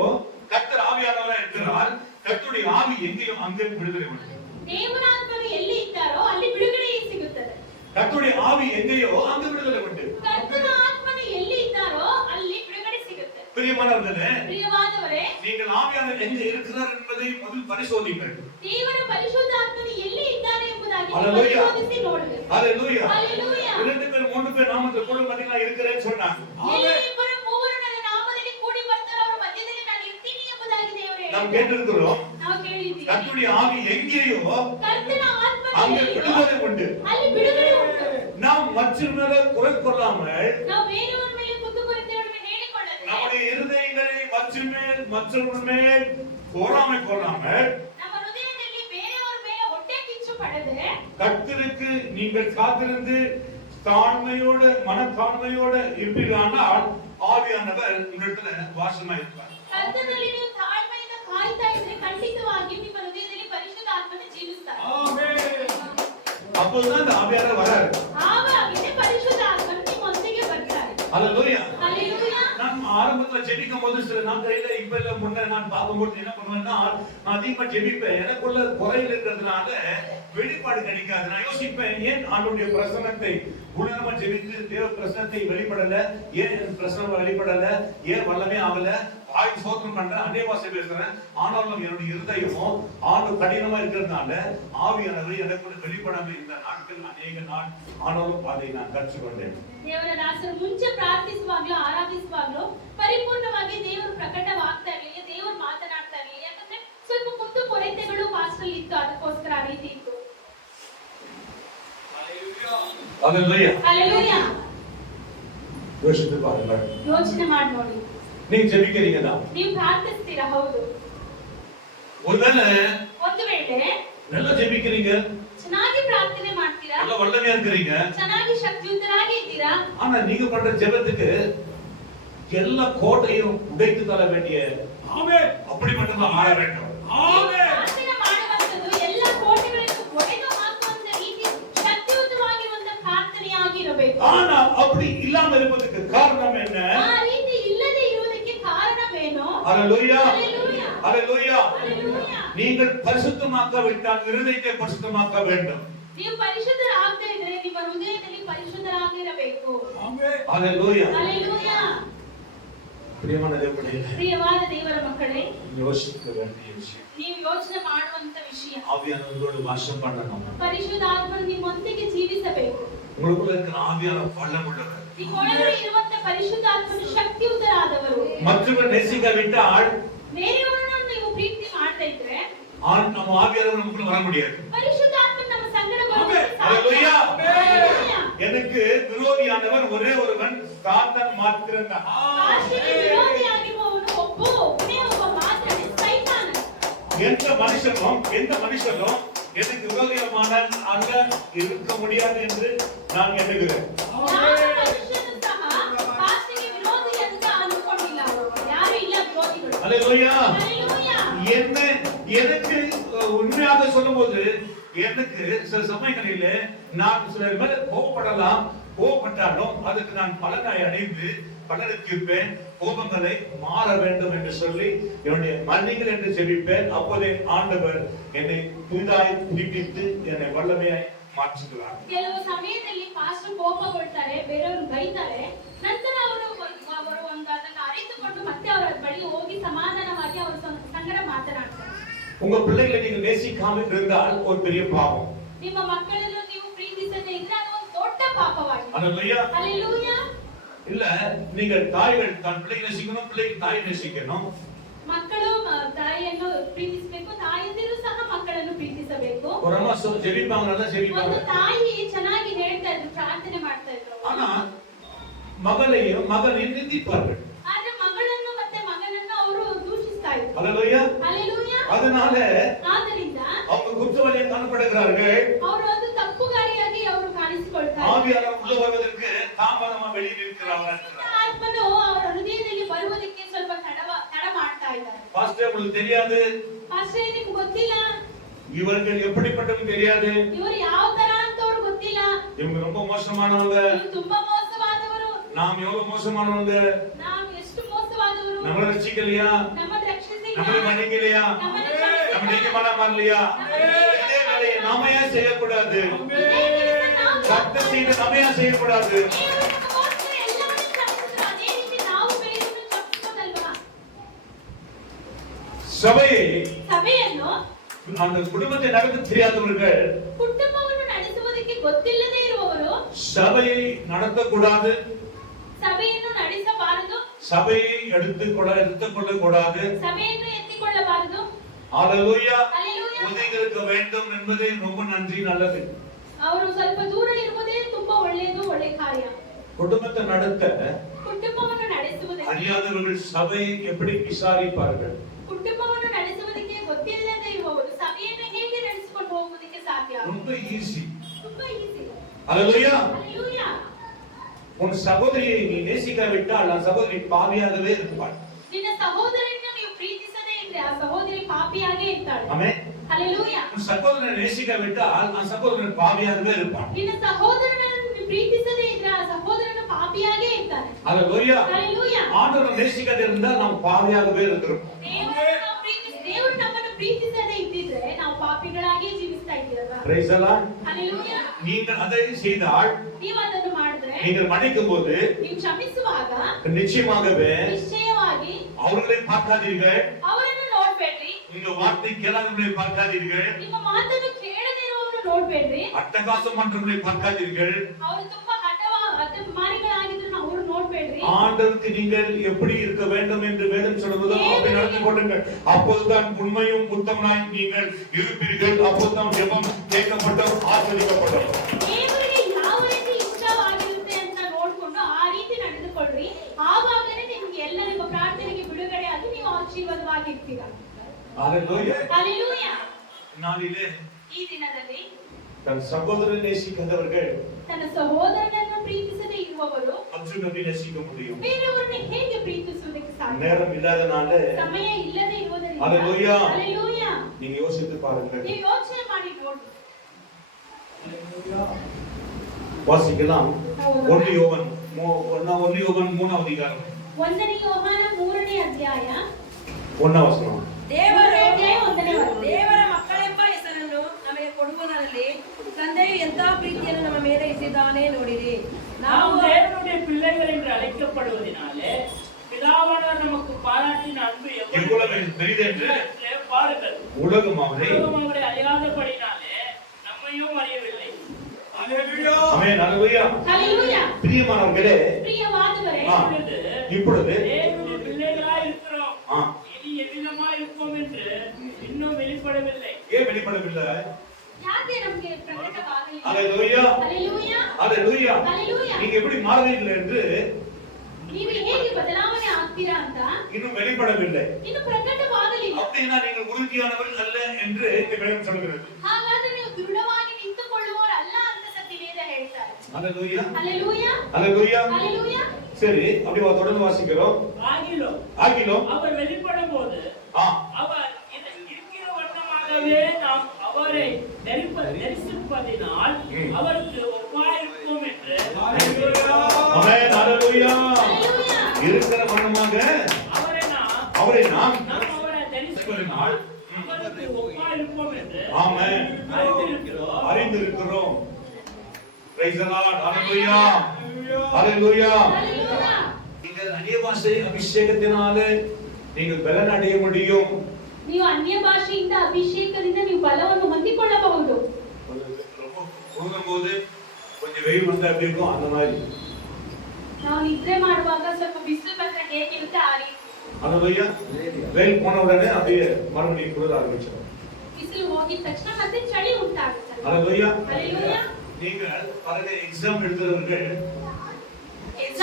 கர்த்தர் ஆவியானவரா இருக்கிறார். கர்த்தருடைய ஆவி எங்கேயோ அங்கே விடுதலை உண்டு. ದೇವರ ಆತ್ಮನು ಎಲ್ಲಿ ಇದ್ದಾರೋ ಅಲ್ಲಿ ಬಿಡುಗಡೆ ಸಿಗುತ್ತದೆ. கர்த்தருடைய ஆவி எங்கேயோ அங்கு விடுதலை உண்டு. ಕರ್ತನ ಆತ್ಮನು ಎಲ್ಲಿ ಇದ್ದಾರೋ ಅಲ್ಲಿ ಬಿಡುಗಡೆ ಸಿಗುತ್ತೆ. பிரியமானவர்களே, ಪ್ರಿಯವಾದವರೇ, நீங்கள் ஆவியானவர் எங்கே இருக்கிறார் என்பதை முதல் பரிசோதியுங்கள். ದೇವರ ಪರಿಶುದ್ಧ ಆತ್ಮನು ಎಲ್ಲಿ ಇದ್ದಾನೆ ಎಂಬುದಾಗಿ ஹalleluya, ಪರಿಶೋಧಿಸಿ ನೋಡಬೇಕು. ஹalleluya, ஹalleluya. 2 பேர் 3 பேர் நாமத்தில் கூட மத்தியில் நான் இருக்கிறேன்னு சொன்னாங்க. ಎಲ್ಲಿ ಇಬ್ಬರು ಮೂವರು ನನ್ನ ನಾಮದಲ್ಲಿ ಕೂಡಿ ಬರ್ತಾರೋ ಅವರ ಮಧ್ಯದಲ್ಲಿ ನಾನು ಇರ್ತೀನಿ ಎಂಬುದಾಗಿ ದೇವರು நாம் ಹೇಳಿದ್ದಾರೆ. கேட்டிருக்கிறோம். ನಾವು ಕೇಳಿದ್ದೀವಿ. கர்த்தருடைய ஆவி எங்கேயோ ಕರ್ತನ ಆತ್ಮನು அங்கே ಎಲ್ಲಿ விடுதலை உண்டு. ಅಲ್ಲಿ ಬಿಡುಗಡೆ ಉಂಟು. நாம் மற்றவர் மேல குறை கொள்ளாமல் ನಾವು ಬೇರೆಯವರ ಮೇಲೆ ಕುಂದುಕೊರತೆಯನ್ನು ಹೇಳಿಕೊಳ್ಳದೆ நம்முடைய இருதயங்களை மற்றவர் மேல் பொறாமை கொள்ளாமல் ನಮ್ಮ ಹೃದಯದಲ್ಲಿ ಬೇರೆಯವರ ಮೇಲೆ ಹೊಟ್ಟೆ ಕಿಚ್ಚು ಪಡದೆ கர்த்தருக்கு நீங்கள் காத்திருந்து தாழ்மையோடு மனத்தாழ்மையோடு இருப்பீர்களானால் ஆவியானவர் உங்களிடத்துல வாசமா இருப்பார். ಕರ್ತನಲ್ಲಿ ನೀವು ತಾಳ್ಮೆಯಿಂದ ಕಾಯ್ತಾ ಇದ್ರೆ ಖಂಡಿತವಾಗಿ ನಿಮ್ಮ ಹೃದಯದಲ್ಲಿ ಪರಿಶುದ್ಧ ಆತ್ಮನು ಜೀವಿಸ್ತಾರೆ. அப்போதுதான் அந்த ஆவியானவர் வராரு. ಆವಾಗಲೇ ಪರಿಶುದ್ಧ ಆತ್ಮನು ನಿಮ್ಮೊಂದಿಗೆ ಬರ್ತಾರೆ. ஹalleluya. ஹalleluya. நான் ஆரம்பத்துல ஜெபிக்கும் போது சில நாட்களில இப்ப இல்ல முன்ன நான் பார்க்கும்போது என்ன பண்ணுவேன்னா, நான் அதிகமா ஜெபிப்பேன். எனக்குள்ள குறைகள் இருக்கிறதுனால வெளிப்பாடு கிடைக்காது. நான் யோசிப்பேன், ஏன் ஆண்டவருடைய பிரசன்னத்தை உணர்வா ஜெபித்து தேவ பிரசன்னத்தை வெளிப்படல, ஏன் பிரசன்னம் வெளிப்படல, ஏன் வல்லமே ஆகல, ஆய் சோத்திரம் பண்றேன், அநேக பாஷை பேசுறேன், ஆனாலும் என்னுடைய இருதயமும் ஆண்டு கடினமா இருக்கிறதுனால ஆவியானவர் எனக்குள்ள வெளிப்படாம இந்த நாட்கள் அநேக நாள், ஆனாலும் அதை நான் கற்றுக்கொண்டேன். ದೇವರ ದಾಸರು ಮುಂಚೆ ಪ್ರಾರ್ಥಿಸುವಾಗಲೂ ಆರಾಧಿಸುವಾಗಲೂ ಪರಿಪೂರ್ಣವಾಗಿ ದೇವರು ಪ್ರಕಟವಾಗ್ತಾ ಇರಲಿಲ್ಲ, ದೇವರು ಮಾತನಾಡ್ತಾ ಇರಲಿಲ್ಲ. ಯಾಕಂದ್ರೆ ಸ್ವಲ್ಪ ಕುಂದು ಕೊರತೆಗಳು ಪಾಸ್ಟರ್ ಇತ್ತು, ಅದಕ್ಕೋಸ್ಕರ ಆ ರೀತಿ ಇತ್ತು. ஹalleluya. ஹalleluya. யோசித்து பாருங்கள். ಯೋಚನೆ ಮಾಡಿ ನೋಡಿ. நீங்க ஜெபிக்கிறீங்களா? ನೀವು ಪ್ರಾರ್ಥಿಸ್ತೀರಾ? ಹೌದು. ஒருவேளை ಒಂದು ವೇಳೆ நல்லா ஜெபிக்கிறீங்க, ಚೆನ್ನಾಗಿ ಪ್ರಾರ್ಥನೆ ಮಾಡ್ತೀರಾ, நல்ல வல்லமையா இருக்கிறீங்க, ಚೆನ್ನಾಗಿ ಶಕ್ತಿಯುತರಾಗಿ ಇದ್ದೀರಾ, ஆனா நீங்க பண்ற ஜெபத்துக்கு எல்லா கோட்டையும் உடைத்து தர வேண்டிய அப்படி மட்டும்தான் மாற வேண்டும். ಪ್ರಾರ್ಥನೆ ಮಾಡುವಂತದ್ದು ಎಲ್ಲ ಕೋಟೆಗಳನ್ನು ಒಡೆದು ಹಾಕುವಂತ ರೀತಿ ಶಕ್ತಿಯುತವಾಗಿರುವಂತ ಪ್ರಾರ್ಥನೆಯಾಗಿರಬೇಕು. ஆனா அப்படி இல்லாம இருப்பதற்கு காரணம் என்ன? ಆ ರೀತಿ ಇಲ್ಲದೆ ಇರುವುದಕ್ಕೆ ಕಾರಣವೇನು? ஹalleluya, ஹalleluya, ஹalleluya. ஹalleluya. நீங்கள் பரிசுத்தமாக்காவிட்டால் இருதயத்தை பரிசுத்தமாக்க வேண்டும். ನೀವು ಪರಿಶುದ್ಧರಾಗದೇ ಇದ್ರೆ ನಿಮ್ಮ ಹೃದಯದಲ್ಲಿ ಪರಿಶುದ್ಧರಾಗಿರಬೇಕು. ஹalleluya. ஹalleluya. பிரியமான தேவனே, ಪ್ರಿಯವಾದ ದೇವರ ಮಕ್ಕಳೇ, யோசிக்க வேண்டிய விஷயம். ನೀವು ಯೋಚನೆ ಮಾಡುವಂತ ವಿಷಯ, ஆவியானவரோடு வாசம் பண்ணணும். ಪರಿಶುದ್ಧ ಆತ್ಮನು ನಿಮ್ಮೊಂದಿಗೆ ಜೀವಿಸಬೇಕು. உங்களுக்குள்ள இருக்கிற ஆவியானவர் வல்லம் உள்ளவர். ನಿಮ್ಮೊಳಗೆ ಇರುವಂತ ಪರಿಶುದ್ಧ ಆತ್ಮನು ಶಕ್ತಿಯುತರಾದವರು. மற்றவர் நேசிக்காவிட்டால் ಬೇರೆಯವರನ್ನು ನೀವು ಪ್ರೀತಿ ಮಾಡ್ತಾ ಇದ್ರೆ நம்ம ஆவியானவர் நமக்குள்ள வர முடியாது. ಪರಿಶುದ್ಧ ಆತ್ಮ ನಮ್ಮ ಸಂಗಡ ಬರುವುದಕ್ಕೆ ஹalleluya. ಸಾಧ್ಯ. எனக்கு விரோதியானவர் ஒரே ஒருவன் சாத்தான் மாத்திரம்தான். ಪಾಸ್ಟರ್ಗೆ ವಿರೋಧಿಯಾಗಿರುವವನು ಒಬ್ಬನೇ ಒಬ್ಬ ಮಾತ್ರ, ಸೈತಾನ. எந்த மனுஷனும் எனக்கு விரோதியமான அல்ல இருக்க முடியாது என்று நான் எண்ணுகிறேன். ಯಾವ ಮನುಷ್ಯನೂ ಸಹ ಪಾಸ್ಟರ್ಗೆ ವಿರೋಧಿ ಅಂತ ಅನ್ಕೊಂಡಿಲ್ಲ. ಯಾರು ಇಲ್ಲ ವಿರೋಧಿಗಳು. ஹalleluya. ஹalleluya. எனக்கு உண்மையாக சொல்லும்போது எனக்கு சில சமயங்களில் நான் சிலர் மேல கோபப்பட்டாலும் அதுக்கு நான் பலனை அடைந்து பலனுக்கு கோபங்களை மாற வேண்டும் என்று சொல்லி என்னுடைய மன்னிகள் என்று ஜெபிப்பேன். அப்போதே ஆண்டவர் என்னை புதிதாய் புதுப்பித்து என்னை வல்லமையாய் மாற்றுகிறார். ಕೆಲವು ಸಮಯದಲ್ಲಿ ಪಾಸ್ಟರ್ ಕೋಪಗೊಳ್ತಾರೆ, ಬೇರೆಯವರು ಬೈತಾರೆ, ನಂತರ ಅವರು ಒಂದು ಅದನ್ನು ಅರಿತುಕೊಂಡು ಮತ್ತೆ ಅವರ ಬಳಿ ಹೋಗಿ ಸಮಾಧಾನವಾಗಿ ಅವರ ಸಂಗಡ ಮಾತನಾಡ್ತಾರೆ. உங்க பிள்ளைகளை நீங்க நேசிக்காமல் இருந்தால் ஒரு பெரிய பாவம். ನಿಮ್ಮ ಮಕ್ಕಳನ್ನು ನೀವು ಪ್ರೀತಿಸದೇ ಇದ್ರೆ ಅದು ಒಂದು ದೊಡ್ಡ ಪಾಪವಾಗಿದೆ. ஹalleluya. ஹalleluya. இல்ல நீங்கள் தாய்கள் தன் பிள்ளைகளை நேசிக்கணும், பிள்ளைகள் தாயை நேசிக்கணும். ಮಕ್ಕಳು ತಾಯಿಯನ್ನು ಪ್ರೀತಿಸಬೇಕು, ತಾಯಂದಿರು ಸಹ ಮಕ್ಕಳನ್ನು ಪ್ರೀತಿಸಬೇಕು. ஒரு அம்மா ஜெபிப்பாங்க, நல்லா ಒಂದು ஜெபிப்பாங்க. ತಾಯಿ ಚೆನ್ನಾಗಿ ಹೇಳ್ತಾ ಇದ್ರು, ಪ್ರಾರ್ಥನೆ ಮಾಡ್ತಾ ಇದ್ರು. ஆனா மகளையும் மகனையும் நிந்திப்பார்கள். ಆದ್ರೆ ಮಗಳನ್ನು ಮತ್ತೆ ಮಗನನ್ನು ಅವರು ದೂಷಿಸ್ತಾ ಇದ್ರು. அல்லேலூயா. ஹalleluya. அதனால ಆದ್ದರಿಂದ அவங்க குற்றவாளியாக காணப்படுகிறார்கள். ಅವರು ಒಂದು ತಪ್ಪುಗಾರಿಯಾಗಿ ಅವರು ಕಾಣಿಸಿಕೊಳ್ತಾರೆ. ஆவியானவர் உள்ள வருவதற்கு தாமதமா வெளியே நிற்கிறார்கள். ಆತ್ಮನು ಅವರ ಹೃದಯದಲ್ಲಿ ಬರುವುದಕ್ಕೆ ಸ್ವಲ್ಪ ತಡ ಮಾಡ್ತಾ ಇದ್ದಾರೆ. பாஸ்டர் உங்களுக்கு தெரியாது, ಪಾಸ್ಟರ್ ನಿಮಗೆ ಗೊತ್ತಿಲ್ಲ, இவர்கள் எப்படிப்பட்டவங்க தெரியாது, ಇವರು ಯಾವ ತರ ಅಂತ ಅವರು ಗೊತ್ತಿಲ್ಲ, இவங்க ரொம்ப மோசமானவங்க, ಇವರು ತುಂಬಾ ಮೋಸವಾದವರು, நாம் எவ்வளவு மோசமானவங்க, ನಾವು ಎಷ್ಟು ಮೋಸವಾದವರು, நம்மள ரட்சிக்கலையா, ನಮ್ಮನ್ನು ರಕ್ಷಿಸಿಲ್ಲ, நம்மள மன்னிக்கலையா, ನಮ್ಮನ್ನು ಕ್ಷಮಿಸಿಲ್ಲ, நம்ம நீதிமானம் வரலையா, இதே வேலையை நாம ஏன் செய்யக்கூடாது? ಇದೇ ಕೆಲಸ ನಾವು கர்த்தர் செய்து நாம ஏன் செய்யக்கூடாது? ದೇವರು ನಮಗೋಸ್ಕರ ಎಲ್ಲವನ್ನೂ ಕ್ಷಮಿಸಿದ್ರು, ಅದೇ ರೀತಿ ನಾವು ಬೇರೆಯವರನ್ನು ಕ್ಷಮಿಸಬಹುದಲ್ವಾ? ಸಭೆಯನ್ನು அந்த குடும்பத்தை நடத்த தெரியாதவர்கள், ಕುಟುಂಬವನ್ನು ನಡೆಸುವುದಕ್ಕೆ ಗೊತ್ತಿಲ್ಲದೆ ಇರುವವರು சபையை நடத்தக்கூடாது, ಸಭೆಯನ್ನು ನಡೆಸಬಾರದು, சபையை எடுத்துக்கொள்ள கூடாது. ಸಭೆಯನ್ನು ಎತ್ತಿಕೊಳ್ಳಬಾರದು. ஹalleluya. ஹalleluya. ஒதுங்கி இருக்க வேண்டும் என்பதே ரொம்ப நன்றி, நல்லது. ಅವರು ಸ್ವಲ್ಪ ದೂರ ಇರುವುದೇ ತುಂಬಾ ಒಳ್ಳೆಯದು, ಒಳ್ಳೆ ಕಾರ್ಯ. குடும்பத்தை நடத்த ಕುಟುಂಬವನ್ನು ನಡೆಸುವುದಕ್ಕೆ அறியாதவர்கள் சபையை எப்படி விசாரிப்பார்கள்? ಕುಟುಂಬವನ್ನು ನಡೆಸುವುದಕ್ಕೆ ಗೊತ್ತಿಲ್ಲದೆ ಇರುವವರು ಸಭೆಯನ್ನು ಹೇಗೆ ನಡೆಸಿಕೊಂಡು ಹೋಗುವುದಕ್ಕೆ ಸಾಧ್ಯ? ரொம்ப ஈஸி. ತುಂಬಾ ಈಸಿ. ஹalleluya. ஹalleluya. உன் சகோதரியை நீ நேசிக்காவிட்டால் அந்த சகோதரி பாவியாகவே இருப்பாள். ನಿನ್ನ ಸಹೋದರನನ್ನು ನೀವು ಪ್ರೀತಿಸದೇ ಇದ್ರೆ ಆ ಸಹೋದರಿ ಪಾಪಿಯಾಗೇ ಇರ್ತಾಳೆ. ஆமென். ஹalleluya. உன் சகோதரனை நேசிக்காவிட்டால் அந்த சகோதரன் பாவியாகவே இருப்பான். ನಿನ್ನ ಸಹೋದರನನ್ನು ಪ್ರೀತಿಸದೇ ಇದ್ರೆ ಆ ಸಹೋದರನು ಪಾಪಿಯಾಗೇ ಇರ್ತಾನೆ. ஹalleluya. ஹalleluya. ஆண்டவரை நேசிக்காத இருந்தால் நாம் பாவியாகவே இருக்கிறோம். ದೇವರು ನಮ್ಮನ್ನು ಪ್ರೀತಿಸದೇ ಇದ್ದಿದ್ರೆ ನಾವು ಪಾಪಿಗಳಾಗಿ ಜೀವಿಸ್ತಾ ಇದ್ದೀರಲ್ವಾ? Praise the Lord. ಹalleluya. நீங்கள் அதை செய்தால், ನೀವು ಅದನ್ನು ಮಾಡಿದ್ರೆ, நீங்கள் மன்னிக்கும்போது ನೀವು ಕ್ಷಮಿಸುವಾಗ நிச்சயமாகவே ನಿಶ್ಚಯವಾಗಿ அவர்களை பார்க்காதீர்கள், ಅವರನ್ನು ನೋಡ್ಬೇಡ್ರಿ, உங்க வார்த்தை கேளாதவர்களை பார்க்காதீர்கள், ನಿಮ್ಮ ಮಾತನ್ನು ಕೇಳದೇ ಇರುವವರನ್ನು ನೋಡ್ಬೇಡ್ರಿ, அட்டகாசம் பண்றவர்களை பார்க்காதீர்கள். ಅವರು ತುಂಬಾ ಮಾರಿಗಳಾಗಿದ್ರು ಅವರು ನೋಡ್ಬೇಡ್ರಿ. ஆண்டவருக்கு நீங்கள் எப்படி இருக்க வேண்டும் என்று வேதம் சொல்லுவதோ அப்படி நடந்து கொள்ளுங்கள். அப்போதுதான் உண்மையும் உத்தமனாய் நீங்கள் இருப்பீர்கள். அப்போதுதான் ஜெபம் கேட்கப்பட்டு ஆசீர்வதிக்கப்படும். ದೇವರಿಗೆ ಯಾವ ರೀತಿ ಇಷ್ಟವಾಗಿರುತ್ತೆ ಅಂತ ನೋಡ್ಕೊಂಡು ಆ ರೀತಿ ನಡೆದುಕೊಳ್ಳ್ರಿ. ಆವಾಗಲೇ ನಿಮಗೆ ಎಲ್ಲ ನಿಮ್ಮ ಪ್ರಾರ್ಥನೆಗೆ ಬಿಡುಗಡೆ ಆಗಿ ನೀವು ಆಶೀರ್ವಾದವಾಗಿರ್ತೀರಾ. ஹalleluya. ಹalleluya. நாளிலே ಈ ದಿನದಲ್ಲಿ தன் சகோதரனை நேசிக்காதவர்கள் ತನ್ನ ಸಹೋದರನನ್ನು ಪ್ರೀತಿಸದೇ ಇರುವವರು மற்றவர்களை நேசிக்க முடியும். ಬೇರೆಯವರನ್ನು ಹೇಗೆ ಪ್ರೀತಿಸುವುದಕ್ಕೆ ಸಾಧ್ಯ? நேரம் இல்லாதனால ಸಮಯ ಇಲ್ಲದೆ ಇರುವುದರಿಂದ ஹalleluya. ಹalleluya. நீங்க யோசித்து பாருங்கள். ನೀವು ಯೋಚನೆ ಮಾಡಿ ನೋಡಿ. வாசிக்கலாம். 1 யோவான் 3வது அதிகாரம் 1 ಯೋಹಾನ 3ನೇ ಅಧ್ಯಾಯ 1ನೇ ವಚನ. ದೇವರ ಮಕ್ಕಳೆಂಬ ಹೆಸರನ್ನು ನಮಗೆ ಕೊಡುವುದರಲ್ಲಿ ತಂದೆಯು ಎಂತಹ ಪ್ರೀತಿಯನ್ನು ನಮ್ಮ ಮೇಲೆ ಇಟ್ಟಿದ್ದಾನೆ ನೋಡಿರಿ. நாம் தேவனுடைய பிள்ளைகள் என்று அழைக்கப்படுவதினாலே பிதாவானவர் நமக்கு பாராட்டின அன்பு எவ்வளவு பெரிது என்று பாருங்கள். உலகம் அவரை அறியாதபடினாலே நம்மையும் அறியவில்லை. ஹalleluya. ஆமென். ஹalleluya. ஹalleluya. பிரியமானவர்களே, பிரியவாதவரே, இப்பொழுது தேவனுடைய பிள்ளைகளாய் இருக்கிறோம். இனி எவ்விதமாய் இருப்போம் என்று இன்னும் வெளிப்படவில்லை. ஏன் வெளிப்படவில்லை? ಯಾಕೆ ನಮಗೆ ಪ್ರಕಟವಾಗಲಿಲ್ಲ? ஹalleluya. ஹalleluya. ஹalleluya. ஹalleluya. நீங்க எப்படி மாறுவீர்கள் என்று ನೀವು ಹೇಗೆ ಬದಲಾವಣೆ ಆಗ್ತೀರಾ ಅಂತ இன்னும் வெளிப்படவில்லை. ಇನ್ನು ಪ್ರಕಟವಾಗಲಿಲ್ಲ. அப்படினா நீங்கள் உறுதியானவர்கள் அல்ல என்று இந்த வேதம் சொல்கிறது. ಹಾಗಾದ್ರೆ ನೀವು ದೃಢವಾಗಿ ನಿಂತುಕೊಳ್ಳುವವರು ಅಲ್ಲ ಅಂತ ಸತ್ಯವೇದ ಹೇಳ್ತಾರೆ. ஹalleluya. ஹalleluya. ஹalleluya. ஹalleluya. சரி, அப்படியே தொடர்ந்து வாசிக்கிறோம். ஆகிலும் அவர் வெளிப்படும் போது அவர் இருக்கிற வண்ணமாகவே நாம் அவரை தரிசிப்பதினால் அவருக்கு ஒப்பாயிருப்போம் என்று. ஆமென். ஹalleluya. ஹalleluya. இருக்கிற வண்ணமாக அவரை நாம் அவரை தரிசிப்பதினால் அவருக்கு ஒப்பாயிருப்போம் என்று ஆமென் அறிந்திருக்கிறோம். Praise the Lord. Hallelujah. Hallelujah. ஹalleluya. நீங்கள் அந்நிய பாஷை அபிஷேகத்தினாலே நீங்கள் பலன் அடைய முடியும். ನೀವು ಅನ್ಯ ಭಾಷೆಯಿಂದ ಅಭಿಷೇಕದಿಂದ ನೀವು ಬಲವನ್ನು ಹೊಂದಿಕೊಳ್ಳಬಹುದು. போது கொஞ்சம் வெயில் வந்தா எப்படி இருக்கும் அந்த மாதிரி. ನಾವು ನಿದ್ರೆ ಮಾಡುವಾಗ ಸ್ವಲ್ಪ ಬಿಸಿಲು ಬಂದ್ರೆ ಹೇಗಿರುತ್ತೆ ಆ ರೀತಿ. ஹalleluya. வெயில் போன உடனே அப்படியே மறுபடியும் குளிர ஆரம்பிச்சிடும். ಬಿಸಿಲು ಹೋಗಿದ ತಕ್ಷಣ ಮತ್ತೆ ಚಳಿ ಉಂಟಾಗುತ್ತೆ. ஹalleluya. ஹalleluya. நீங்கள் பாருங்க, எக்ஸாம் எழுதுறவர்கள்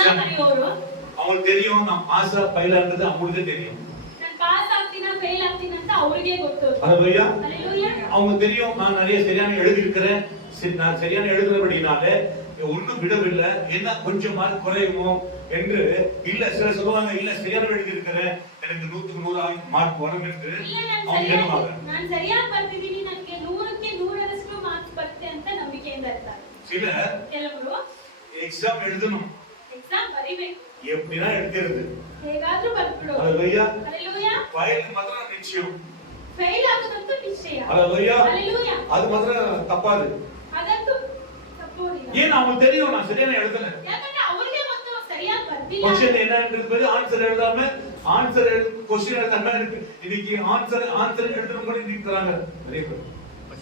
ಎಕ್ಸಾಮ್ ಬರೆಯೋರು அவங்களுக்கு தெரியும் நான் பாஸ் ஃபெயில் ஆனது அவங்களுக்கு தெரியும். ನಾನು ಪಾಸ್ ಆಗ್ತೀನಾ ಫೇಲ್ ಆಗ್ತೀನಾ ಅಂತ ಅವರಿಗೆ ಗೊತ್ತು. ஹalleluya. ஹalleluya. அவங்க தெரியும் நான் நிறைய சரியான எழுதி இருக்கிறேன். நான் சரியான எழுதுறபடினாலே ஒண்ணும் விடவில்லை. என்ன கொஞ்சம் மார்க் குறையுமோ என்று இல்ல சில சொல்லுவாங்க இல்ல சரியான எழுதி இருக்கிறேன் எனக்கு 100க்கு 100 மார்க் வரும் என்று அவங்க சொல்லுவாங்க. ನಾನು ಸರಿಯಾಗಿ ಬರ್ತಿದ್ದೀನಿ ನನಗೆ 100ಕ್ಕೆ 100ರಷ್ಟು ಮಾರ್ಕ್ಸ್ ಬರುತ್ತೆ ಅಂತ ನಂಬಿಕೆಯಿಂದ ಇರ್ತಾರೆ. சில ಕೆಲವರು எக்ஸாம் எழுதணும். ಎಕ್ಸಾಮ್ ಬರಿಬೇಕು. எப்படினா எழுதுறது. ಹೇಗಾದ್ರೂ ಬರ್ಬಿಡು. ஹalleluya. ஹalleluya. ಫೈಲ್ ಮಾತ್ರ ನಿಶ್ಚಯ. ಫೇಲ್ ಆಗೋದಂತೂ ನಿಶ್ಚಯ. ஹalleluya. ஹalleluya. அது ಮಾತ್ರ ತಪ್ಪಾது. ಅದಂತೂ ತಪ್ಪೋದಿಲ್ಲ. ஏன் அவங்களுக்கு தெரியும் நான் சரியான எழுதல. ಯಾಕಂದ್ರೆ ಅವರಿಗೆ ಗೊತ್ತು ಸರಿಯಾಗಿ ಬರ್ತಿಲ್ಲ. क्वेश्चन என்னன்றது ஆன்சர் எழுதாம ஆன்சர் क्वेश्चन எழுதாம இன்னைக்கு ஆன்சர் எழுதுற மாதிரி நிக்கறாங்க நிறைய பேர்.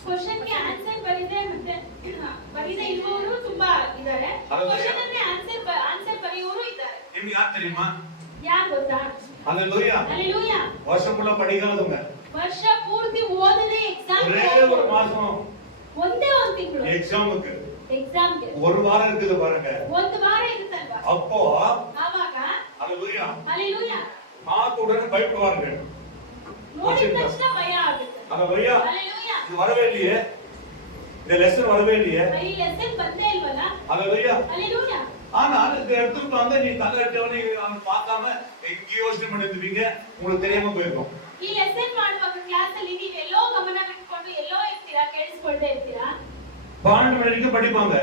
ಕ್ವೆಶ್ಚನ್ ಗೆ ಆನ್ಸರ್ ಬರಿದೆ ಮತ್ತೆ ಬರಿದೆ ಇರುವವರು ತುಂಬಾ ಇದ್ದಾರೆ. ಕ್ವೆಶ್ಚನ್ ಅಂದ್ರೆ ಆನ್ಸರ್ ಬರೆಯೋರು ಇದ್ದಾರೆ. ನಿಮಗೆ ಯಾರು தெரியுமா? ಯಾರು ಗೊತ್ತಾ? ஹalleluya. ஹalleluya. வருஷம் ஃபுல்லா படிக்காதவங்க ವರ್ಷ ಪೂರ್ತಿ ಓದದೆ ಎಕ್ಸಾಮ್ ஒரே ஒரு மாசம் ಒಂದೇ ಒಂದು ತಿಂಗಳು எக்ஸாமுக்கு ಎಕ್ಸಾಮ್ ಗೆ ஒரு வாரம் இருக்குது பாருங்க. ಒಂದು ವಾರ ಇರುತ್ತಲ್ವಾ? அப்போ ಆವಾಗ ஹalleluya. ஹalleluya. பார்த்த உடனே பயப்படுவாங்க. ನೋಡಿದ ತಕ್ಷಣ ಭಯ ಆಗುತ್ತೆ. ஹalleluya. ஹalleluya. இது வரவே இல்லையே. இந்த லெசன் வரவே இல்லையே. ಈ ಲೆಸನ್ ಬಂದೇ ಇಲ್ವಲ್ಲ? ஹalleluya. ஹalleluya. ஆனால் இந்த இடத்துக்கு வந்து நீ தலையிட்டவனை அவன் பார்க்காம எங்கேயோ யோசனை பண்ணிருப்பீங்க உங்களுக்கு தெரியாம போயிருக்கும். ಈ ಲೆಸನ್ ಮಾಡುವಾಗ ಕ್ಲಾಸ್ ಅಲ್ಲಿ ನೀವು ಎಲ್ಲೋ ಗಮನ ಇಟ್ಕೊಂಡು ಎಲ್ಲೋ ಇರ್ತೀರಾ, ಕೇಳಿಸ್ಕೊಳ್ದೇ ಇರ್ತೀರಾ. 12 மணி வரைக்கும் படிப்பாங்க.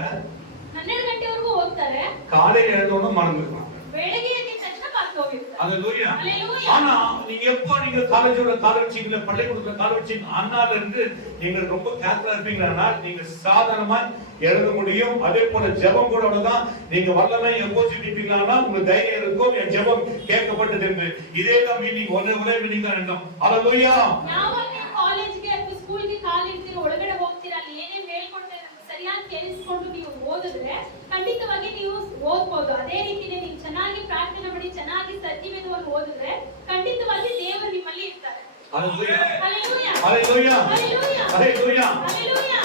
12 ಗಂಟೆವರೆಗೂ ಓದ್ತಾರೆ. காலையில எழுந்தோன்னு மறந்துருப்பாங்க. ಬೆಳಗ್ಗೆ ಎದ್ದ ತಕ್ಷಣ ಮರ್ತು ಹೋಗಿರ್ತಾರೆ. ஹalleluya. ஹalleluya. ஆனா நீங்க எப்போ நீங்க காலேஜோட கால் வச்சீங்க பள்ளிக்கூடத்துல கால் வச்சீங்க அண்ணால இருந்து நீங்க ரொம்ப கேர்ஃபுல்லா இருப்பீங்கன்னா நீங்க சாதாரணமா எழுத முடியும். அதே போல ஜெபம் கூட தான் நீங்க வல்லமை எப்போ ஜெபிப்பீங்கன்னா உங்க தைரியம் இருக்கும் என் ஜெபம் கேட்கப்பட்டது என்று. இதே தான் மீனிங் ஒரே மீனிங் தான் என்னும். ஹalleluya. ಯಾವಾಗ ನೀವು ಕಾಲೇಜ್ಗೆ ಅಥವಾ ಸ್ಕೂಲ್ಗೆ ಕಾಲ್ ಇಡ್ತೀರೋ, ಒಳಗಡೆ ಹೋಗ್ತೀರಾ, ಅಲ್ಲಿ ಏನೇನ್ ಹೇಳ್ಕೊಡ್ತಾರೆ ಸರಿಯಾಗಿ ಕೇಳಿಸ್ಕೊಂಡು ನೀವು ಓದಿದ್ರೆ ಖಂಡಿತವಾಗಿ ನೀವು ಓದ್ಬೋದು. ಅದೇ ರೀತಿನೇ ನೀವು ಚೆನ್ನಾಗಿ ಪ್ರಾರ್ಥನೆ ಮಾಡಿ ಚೆನ್ನಾಗಿ ಸತ್ಯವೇದವನ್ನು ಓದಿದ್ರೆ ಖಂಡಿತವಾಗಿ ದೇವರು ನಿಮ್ಮಲ್ಲಿ ಇರ್ತಾರೆ. ஹalleluya. ஹalleluya. ஹalleluya. ஹalleluya. ஹalleluya. ஹalleluya.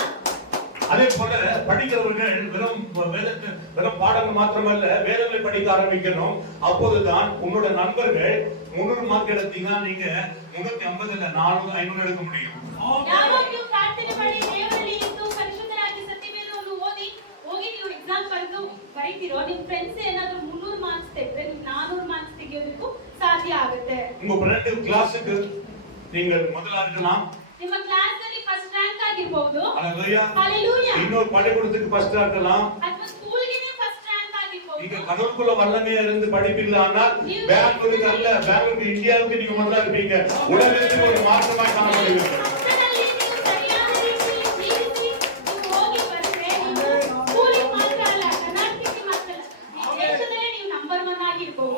அதே போல படிக்கிறவர்கள் வெறும் பாடங்கள் மாத்திரமல்ல வேதங்களை படிக்க ஆரம்பிக்கணும். அப்போதுதான் உன்னோட நண்பர்கள் 300 மார்க் எடுத்தீங்கன்னா நீங்க 350 இல்ல 400 500 எடுக்க முடியும். ಯಾವಾಗ ನೀವು ಪ್ರಾರ್ಥನೆ ಮಾಡಿ ದೇವರಲ್ಲಿ ಇದ್ದು ಪರಿಶುದ್ಧರಾಗಿ ಸತ್ಯವೇದವನ್ನು ಓದಿ ಹೋಗಿ ನೀವು ಎಕ್ಸಾಮ್ ಬರೀತಿರೋ ನಿಮ್ಮ ಫ್ರೆಂಡ್ಸ್ ಏನಾದ್ರೂ 300 ಮಾರ್ಕ್ಸ್ ತೆಗೆದ್ರೆ ನೀವು 400 ಮಾರ್ಕ್ಸ್ ತೆಗೆಯೋದಕ್ಕೂ ಸಾಧ್ಯ ಆಗುತ್ತೆ. உங்க ஃப்ரெண்ட் கிளாஸுக்கு நீங்கள் முதலா இருக்கலாம். ನಿಮ್ಮ ಕ್ಲಾಸ್ ಅಲ್ಲಿ ಫಸ್ಟ್ ರ್ಯಾಂಕ್ ಆಗಿರಬಹುದು. ஹalleluya. ஹalleluya. இன்னொரு பள்ளிக்கூடத்துக்கு ஃபர்ஸ்ட் இருக்கலாம். ಅಥವಾ ಸ್ಕೂಲ್ಗೆ ಫಸ್ಟ್ ರ್ಯಾಂಕ್ ಆಗಿರಬಹುದು. நீங்க கடவுளுக்குள்ள வல்லமையா இருந்து படிப்பீங்களா? ஆனால் பெங்களூருக்கு அல்ல, பெங்களூருக்கு இந்தியாவுக்கு நீங்க முதலா இருப்பீங்க. உலகத்துக்கு ஒரு மாற்றமாய் காணப்படுவீங்க. ಪಕ್ಕದಲ್ಲಿ ನೀವು ಸರಿಯಾದ ರೀತಿಯಲ್ಲಿ ಜೀವಿಸಿ ನೀವು ಹೋಗಿ ಬಂದ್ರೆ ನೀವು ಸ್ಕೂಲಿಗೆ ಮಾತ್ರ ಅಲ್ಲ, ಕರ್ನಾಟಕಕ್ಕೆ ಮಾತ್ರ ಅಲ್ಲ, ಈ ದೇಶದಲ್ಲೇ ನೀವು ನಂಬರ್ 1 ಆಗಿರಬಹುದು.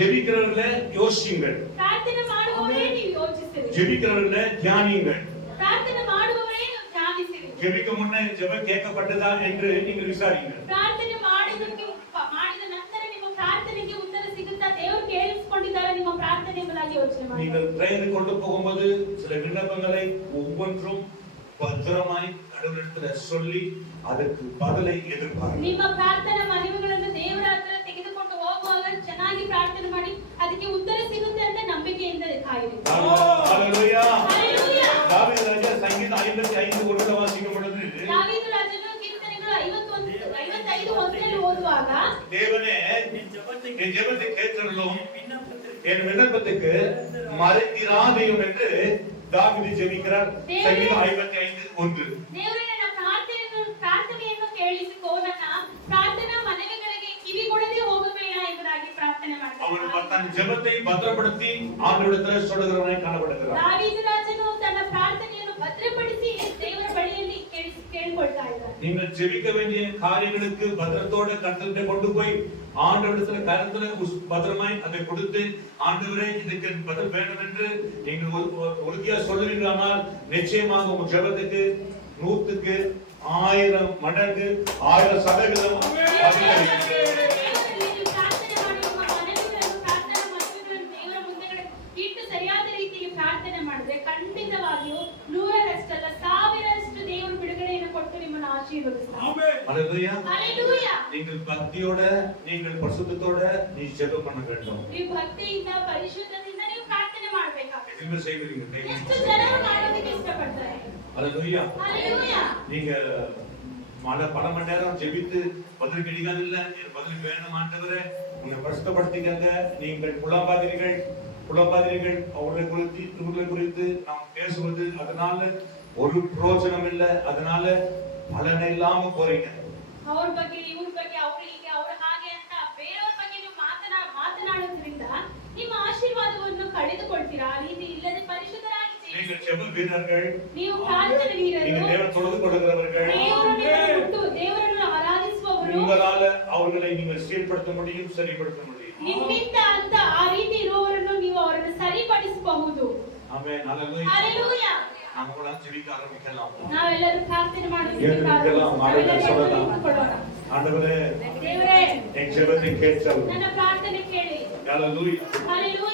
ஜெபிக்கிறவர்களே யோசியுங்கள். ಪ್ರಾರ್ಥನೆ ಮಾಡುವವರೇ ನೀವು ಯೋಚಿಸಿರಿ. ஜெபிக்கிறவர்களே தியானியுங்கள். ಪ್ರಾರ್ಥನೆ ಮಾಡುವವರೇ ನೀವು ಧ್ಯಾನಿಸಿರಿ. ஜெபிக்க முன்னே ஜெபம் கேட்கப்பட்டதா என்று நீங்கள் விசாரியுங்கள். ಪ್ರಾರ್ಥನೆ ಮಾಡಿದ ನಂತರ ನಿಮ್ಮ ಪ್ರಾರ್ಥನೆಗೆ ಉತ್ತರ ಸಿಗುತ್ತಾ, ದೇವರು ಕೇಳಿಸಿಕೊಂಡಿದ್ದಾರೆ ನಿಮ್ಮ ಪ್ರಾರ್ಥನೆ ಎಂಬುದಾಗಿ ಯೋಚನೆ ಮಾಡಿ. நீங்கள் பிரேயர் கொண்டு போகும்போது சில விண்ணப்பங்களை ஒவ்வொன்றும் பத்திரமாய் கடவுளிடத்துல சொல்லி ಅದಕ್ಕೆ பதிலை எதிர்பார்க்க. ನಿಮ್ಮ ಪ್ರಾರ್ಥನಾ ಮನವಿಗಳನ್ನು ದೇವರ ಹತ್ರ ತೆಗೆದುಕೊಂಡು ಹೋಗುವಾಗ ಚೆನ್ನಾಗಿ ಪ್ರಾರ್ಥನೆ ಮಾಡಿ ಅದಕ್ಕೆ ಉತ್ತರ ಸಿಗುತ್ತೆ ಅಂತ ನಂಬಿಕೆಯಿಂದ ಕಾಯಿರಿ. ஹalleluya. ஹalleluya. தாவீது ராஜா சங்கீதம் 55 ஒன்றை வாசிக்கும் பொழுது தாவீது ರಾಜನು ಕೀರ್ತನೆಗಳು 55 ಒಂದರಲ್ಲಿ ಓದುವಾಗ தேவனே என் ஜெபத்தை கேட்டருளும் என் விண்ணப்பத்துக்கு மறைந்திராதையும் என்று தாவீது ஜெபிக்கிறார். சங்கீதம் 55:1. ದೇವರೇ ನನ್ನ ಪ್ರಾರ್ಥನೆಯನ್ನು ಕೇಳಿಸಿಕೋ, ನನ್ನ ಪ್ರಾರ್ಥನಾ ಮನವಿಗಳಿಗೆ ಕಿವಿಗೊಡದೆ ಹೋಗಬೇಡ ಎಂಬುದಾಗಿ ಪ್ರಾರ್ಥನೆ ಮಾಡ್ತಾನೆ. அவன் தன் ஜெபத்தை பத்திரப்படுத்தி ஆண்டவரிடத்தில் சொல்லுகிறவனாய் காணப்படுகிறார். தாவீது ರಾಜನು ತನ್ನ ಪ್ರಾರ್ಥನೆಯನ್ನು ಭದ್ರಪಡಿಸಿ ದೇವರ ಬಳಿಯಲ್ಲಿ ಕೇಳಿಕೊಳ್ತಾ ಇದ್ದಾನೆ. நீங்கள் ஜெபிக்க வேண்டிய காரியங்களுக்கு பத்திரத்தோட கர்த்தர்கிட்ட கொண்டு போய் ஆண்டவரிடத்துல கருத்துல பத்திரமாய் அதை கொடுத்து ஆண்டவரே இதுக்கு பதில் வேண்டும் என்று நீங்கள் உறுதியா சொல்லுவீங்களானால் நிச்சயமாக உங்க ஜெபத்துக்கு 100க்கு 1000 மடங்கு 1000% ಸರಿಯಾದ ರೀತಿಯಲ್ಲಿ ಪ್ರಾರ್ಥನೆ ಮಾಡಿದ್ರೆ ಖಂಡಿತವಾಗಿಯೂ 100ರಷ್ಟಲ್ಲ 1000ರಷ್ಟು ದೇವರು ಬಿಡುಗಡೆಯನ್ನು ಕೊಟ್ಟು ನಿಮ್ಮನ್ನು ಆಶೀರ್ವದಿಸುತ್ತಾರೆ. செய்வது அல்லேலூயா. ஹalleluya நீங்கள் பக்தியோட நீங்கள் பரிசுத்தத்தோட நீ ஜெபம் பண்ண வேண்டும். ನೀವು ಭಕ್ತಿಯಿಂದ ಪರಿಶುದ್ಧದಿಂದ ನೀವು ಪ್ರಾರ್ಥನೆ ಮಾಡಬೇಕಾಗುತ್ತೆ. எதுவுமே செய்வீங்க ಎಷ್ಟು ಜನರು ಮಾಡೋದಕ್ಕೆ ಇಷ್ಟಪಡ್ತಾರೆ? அல்லேலூயா. ஹalleluya நீங்க பல மணி நேரம் ஜெபித்து பதில் கிடைக்காதில்ல, எனக்கு பதில் வேணும் ஆண்டவரே, உன்னை பரிசுத்தப்படுத்திக்கங்க. நீங்கள் புலம்பாதீர்கள் அவர்களை குறித்து நாம் பேசுவது அதனால ஒரு பிரயோஜனம் இல்லை, அதனால பலனை இல்லாம போறீங்க. ಅವ್ರ ಬಗ್ಗೆ ಇವ್ರ ಬಗ್ಗೆ ಅವರಿಗೆ ಅವ್ರ ಹಾಗೆ ಅಂತ ಬೇರೆಯವ್ರ ಬಗ್ಗೆ ನೀವು ಮಾತನಾಡೋದ್ರಿಂದ ನಿಮ್ಮ ಆಶೀರ್ವಾದವನ್ನು ಕಳೆದುಕೊಳ್ತೀರಾ. ಆ ರೀತಿ ಇಲ್ಲದೆ ಪರಿಶುದ್ಧರಾಗಿ நீங்கள் ஜெப வீரர்கள், ನೀವು ಪ್ರಾರ್ಥನೆ நீங்கள் ವೀರರು, தேவன் தொழுது கொடுக்கிறவர்கள், ದೇವರನ್ನು ಆರಾಧಿಸುವವರು, உங்களால அவர்களை நீங்கள் சீர்படுத்த முடியும், சரிப்படுத்த முடியும். ನಿಮ್ಮಿಂದ ಅಂತ ಆ ರೀತಿ ಇರುವವರನ್ನು ನೀವು ಅವರನ್ನು ಸರಿಪಡಿಸಬಹುದು. ஆமென். ஹalleluya. ಹalleluya நம்மள ஜெபிக்க ஆரம்பிக்கலாம். ನಾವೆಲ್ಲರೂ ಪ್ರಾರ್ಥನೆ ಏಕೆಂದರೆ ಮಾಡಬೇಕು. ஆண்டவரே ದೇವರೇ என் ஜெபத்தை கேட்டல். ನನ್ನ ಪ್ರಾರ್ಥನೆ ಕೇಳಿ. ஹalleluya. ಹalleluya